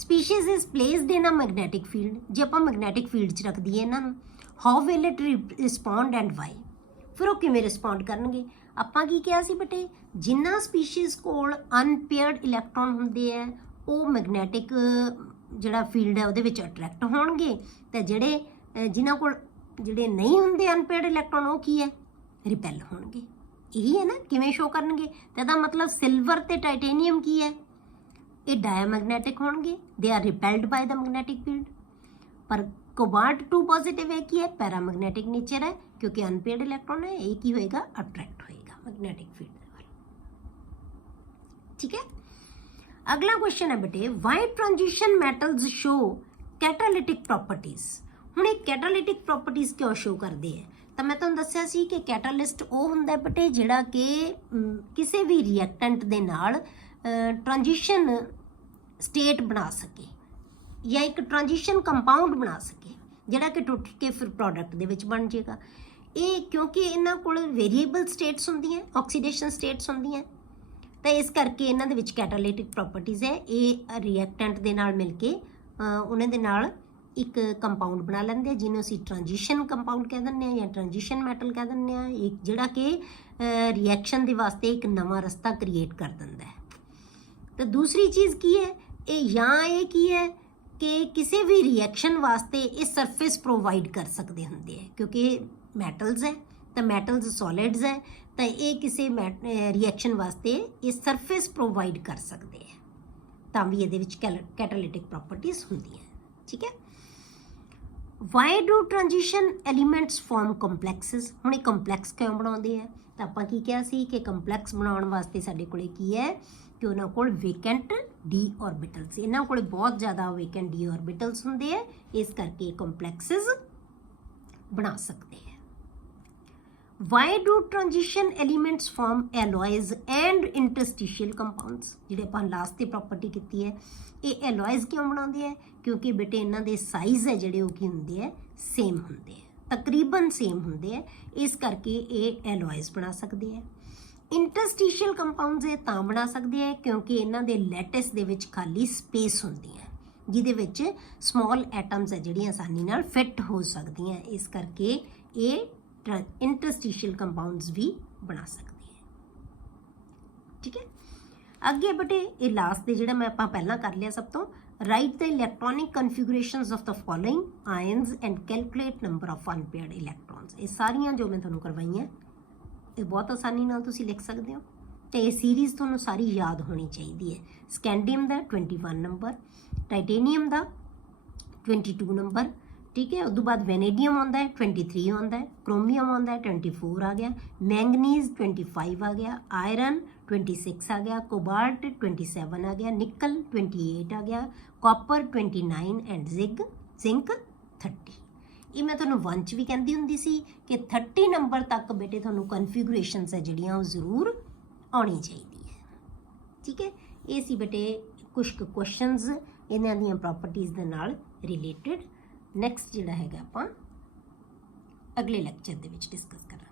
species is placed in a magnetic field ਜੇ ਆਪਾਂ magnetic field ਚ ਰੱਖ ਦਈਏ ਇਹਨਾਂ ਨੂੰ how will it respond and why ਫਿਰ ਉਹ ਕਿਵੇਂ ਰਿਸਪੌਂਡ ਕਰਨਗੇ ਆਪਾਂ ਕੀ ਕਿਹਾ ਸੀ ਬੇਟੇ ਜਿੰਨਾ ਸਪੀਸ਼ੀਜ਼ ਕੋਲ ਅਨਪੇਅਰਡ ਇਲੈਕਟ੍ਰੋਨ ਹੁੰਦੇ ਆ ਉਹ ਮੈਗਨੈਟਿਕ ਜਿਹੜਾ ਫੀਲਡ ਹੈ ਉਹਦੇ ਵਿੱਚ ਅਟਰੈਕਟ ਹੋਣਗੇ ਤੇ ਜਿਹੜੇ ਜਿਨ੍ਹਾਂ ਕੋਲ ਜਿਹੜੇ ਨਹੀਂ ਹੁੰਦੇ ਅਨਪੇਅਰਡ ਇਲੈਕਟ੍ਰੋਨ ਉਹ ਕੀ ਹੈ ਰਿਪੈਲ ਹੋਣਗੇ यही है ना किवें शो करनगे तो इहदा मतलब सिल्वर ते टाइटेनियम की है ये डायमैग्नेटिक होणगे they are repelled by the magnetic field पर कोबाल्ट 2 पॉजिटिव है की है पैरामैग्नेटिक नेचर है क्योंकि अनपेयर्ड इलैक्ट्रॉन है ये की होएगा अट्रैक्ट होएगा मैग्नेटिक फील्ड दे वाल ठीक है अगला क्वेश्चन है बेटे why transition metals show catalytic properties हुण ये कैटालिटिक प्रॉपर्टीज क्यों शो करते हैं तो मैं तुहानूं दस्सिया सी कि कैटालिस्ट वो हुंदा बेटे जिहड़ा कि किसी भी रिएक्टेंट दे नाल ट्रांजिशन स्टेट बना सके या एक ट्रांजिशन कंपाउंड बना सके जिहड़ा कि टुट के फिर प्रोडक्ट दे विच बन जाएगा ये क्योंकि इन्हां कोल वेरीएबल स्टेट्स हुंदियां ऑक्सीडेशन स्टेट्स हुंदियां तो इस करके इन्हां दे विच कैटालिटिक प्रॉपर्टीज़ है ये रिएक्टेंट दे नाल मिल के उन्हां दे नाल एक कंपाउंड बना लेंगे जिन्होंने असीं ट्रांजिशन कंपाउंड कह दिंदे या ट्रांजिशन मैटल कह दिंदे एक जिहड़ा कि रिएक्शन के वास्ते एक नवा रस्ता क्रिएट कर दिंदा है तो दूसरी चीज़ की है ये की है कि किसी भी रिएक्शन वास्ते ये सरफेस प्रोवाइड कर सकते होंगे क्योंकि मैटल्स है तो मैटल्स सॉलिड्स है तो ये किसी रिएक्शन वास्ते ये सरफेस प्रोवाइड कर सकते हैं तां भी ये कैटालिटिक प्रॉपर्टीज़ होंदी है ठीक है Why do transition elements form complexes हुण ये complex क्यों बनाते हैं तो आपां की कहा सी कि complex बनाउण वास्ते साडे कोले की है कि उन्हां कोल वेकेंट डी ऑर्बिटल्स इन्हां कोले बहुत ज़्यादा वेकेंट डी ऑर्बिटल्स हुंदे हैं इस करके complexes बना सकते हैं why do transition elements form alloys and interstitial compounds, ਜਿਹੜੇ ਆਪਾਂ ਲਾਸਟ ਤੇ ਪ੍ਰੋਪਰਟੀ ਕੀਤੀ ਹੈ, ਇਹ ਐਲੋਇਜ਼ ਕਿਉਂ ਬਣਾਉਂਦੇ ਆ? ਕਿਉਂਕਿ ਬੇਟੇ ਇਹਨਾਂ ਦੇ ਸਾਈਜ਼ ਹੈ ਜਿਹੜੇ ਉਹ ਕੀ ਹੁੰਦੇ ਆ, ਸੇਮ ਹੁੰਦੇ ਆ, ਤਕਰੀਬਨ ਸੇਮ ਹੁੰਦੇ ਆ, ਇਸ ਕਰਕੇ ਇਹ ਐਲੋਇਜ਼ ਬਣਾ ਸਕਦੇ ਆ। ਇੰਟਰਸਟੀਸ਼ੀਅਲ ਕੰਪਾਊਂਡਸ ਇਹ ਤਾਂ ਬਣਾ ਸਕਦੇ ਆ ਕਿਉਂਕਿ ਇਹਨਾਂ ਦੇ ਲੈਟਿਸ ਦੇ ਵਿੱਚ ਖਾਲੀ ਸਪੇਸ ਹੁੰਦੀ ਹੈ, ਜਿਹਦੇ ਵਿੱਚ ਸਮਾਲ ਐਟਮਸ ਹੈ ਜਿਹੜੀਆਂ ਆਸਾਨੀ ਨਾਲ ਫਿੱਟ ਹੋ ਸਕਦੀਆਂ, ਇਸ ਕਰਕੇ ਇਹ ਇੰਟਰਸਟੀਸ਼ੀਅਲ ਕੰਪਾਊਂਡਸ ਵੀ ਬਣਾ ਸਕਦੇ ਆ। ਠੀਕ ਹੈ, ਅੱਗੇ ਬੇਟੇ ਇਹ ਲਾਸਟ ਦੇ ਜਿਹੜਾ ਮੈਂ ਆਪਾਂ ਪਹਿਲਾਂ ਕਰ ਲਿਆ, ਸਭ ਤੋਂ write the electronic configurations of the following ions and calculate number of unpaired electrons. ਇਹ ਸਾਰੀਆਂ ਜੋ ਮੈਂ ਤੁਹਾਨੂੰ ਕਰਵਾਈਆਂ ਇਹ ਬਹੁਤ ਆਸਾਨੀ ਨਾਲ ਤੁਸੀਂ ਲਿਖ ਸਕਦੇ ਹੋ, ਤੇ ਇਹ ਸੀਰੀਜ਼ ਤੁਹਾਨੂੰ ਸਾਰੀ ਯਾਦ ਹੋਣੀ ਚਾਹੀਦੀ ਹੈ। ਸਕੈਂਡੀਅਮ ਦਾ 21 ਨੰਬਰ, ਟਾਈਟੇਨੀਅਮ ਦਾ 22 ਨੰਬਰ, ਠੀਕ ਹੈ। ਉਦੋਂ ਬਾਅਦ ਵੈਨੇਡੀਅਮ ਆਉਂਦਾ ਹੈ 23 ਆਉਂਦਾ ਹੈ, ਕ੍ਰੋਮੀਅਮ ਆਉਂਦਾ ਹੈ 24 ਆ ਗਿਆ, ਮੈਂਗਨੀਜ਼ 25 ਆ ਗਿਆ, ਆਇਰਨ 26 ਆ ਗਿਆ, ਕੋਬਾਲਟ 27 ਆ ਗਿਆ, ਨਿਕਲ 28 ਆ ਗਿਆ, ਕਾਪਰ 29 ਐਂਡ ਜ਼ਿੰਕ 30। ਇਹ ਮੈਂ ਤੁਹਾਨੂੰ 1 'ਚ ਵੀ ਕਹਿੰਦੀ ਹੁੰਦੀ ਸੀ ਕਿ 30 ਨੰਬਰ ਤੱਕ ਬੇਟੇ ਤੁਹਾਨੂੰ ਕਨਫਿਗੂਰੇਸ਼ਨਸ ਹੈ ਜਿਹੜੀਆਂ ਉਹ ਜ਼ਰੂਰ ਆਉਣੀ ਚਾਹੀਦੀ ਹੈ। ਠੀਕ ਹੈ, ਇਹ ਸੀ ਬੇਟੇ ਕੁਝ ਕੁਐਸਚਨਸ ਇਹਨਾਂ ਦੀਆਂ ਪ੍ਰੋਪਰਟੀਜ਼ ਦੇ ਨਾਲ ਰਿਲੇਟਡ। ਨੈਕਸਟ ਜਿਹੜਾ ਹੈਗਾ ਆਪਾਂ ਅਗਲੇ ਲੈਕਚਰ ਦੇ ਵਿੱਚ ਡਿਸਕਸ ਕਰਾਂਗੇ।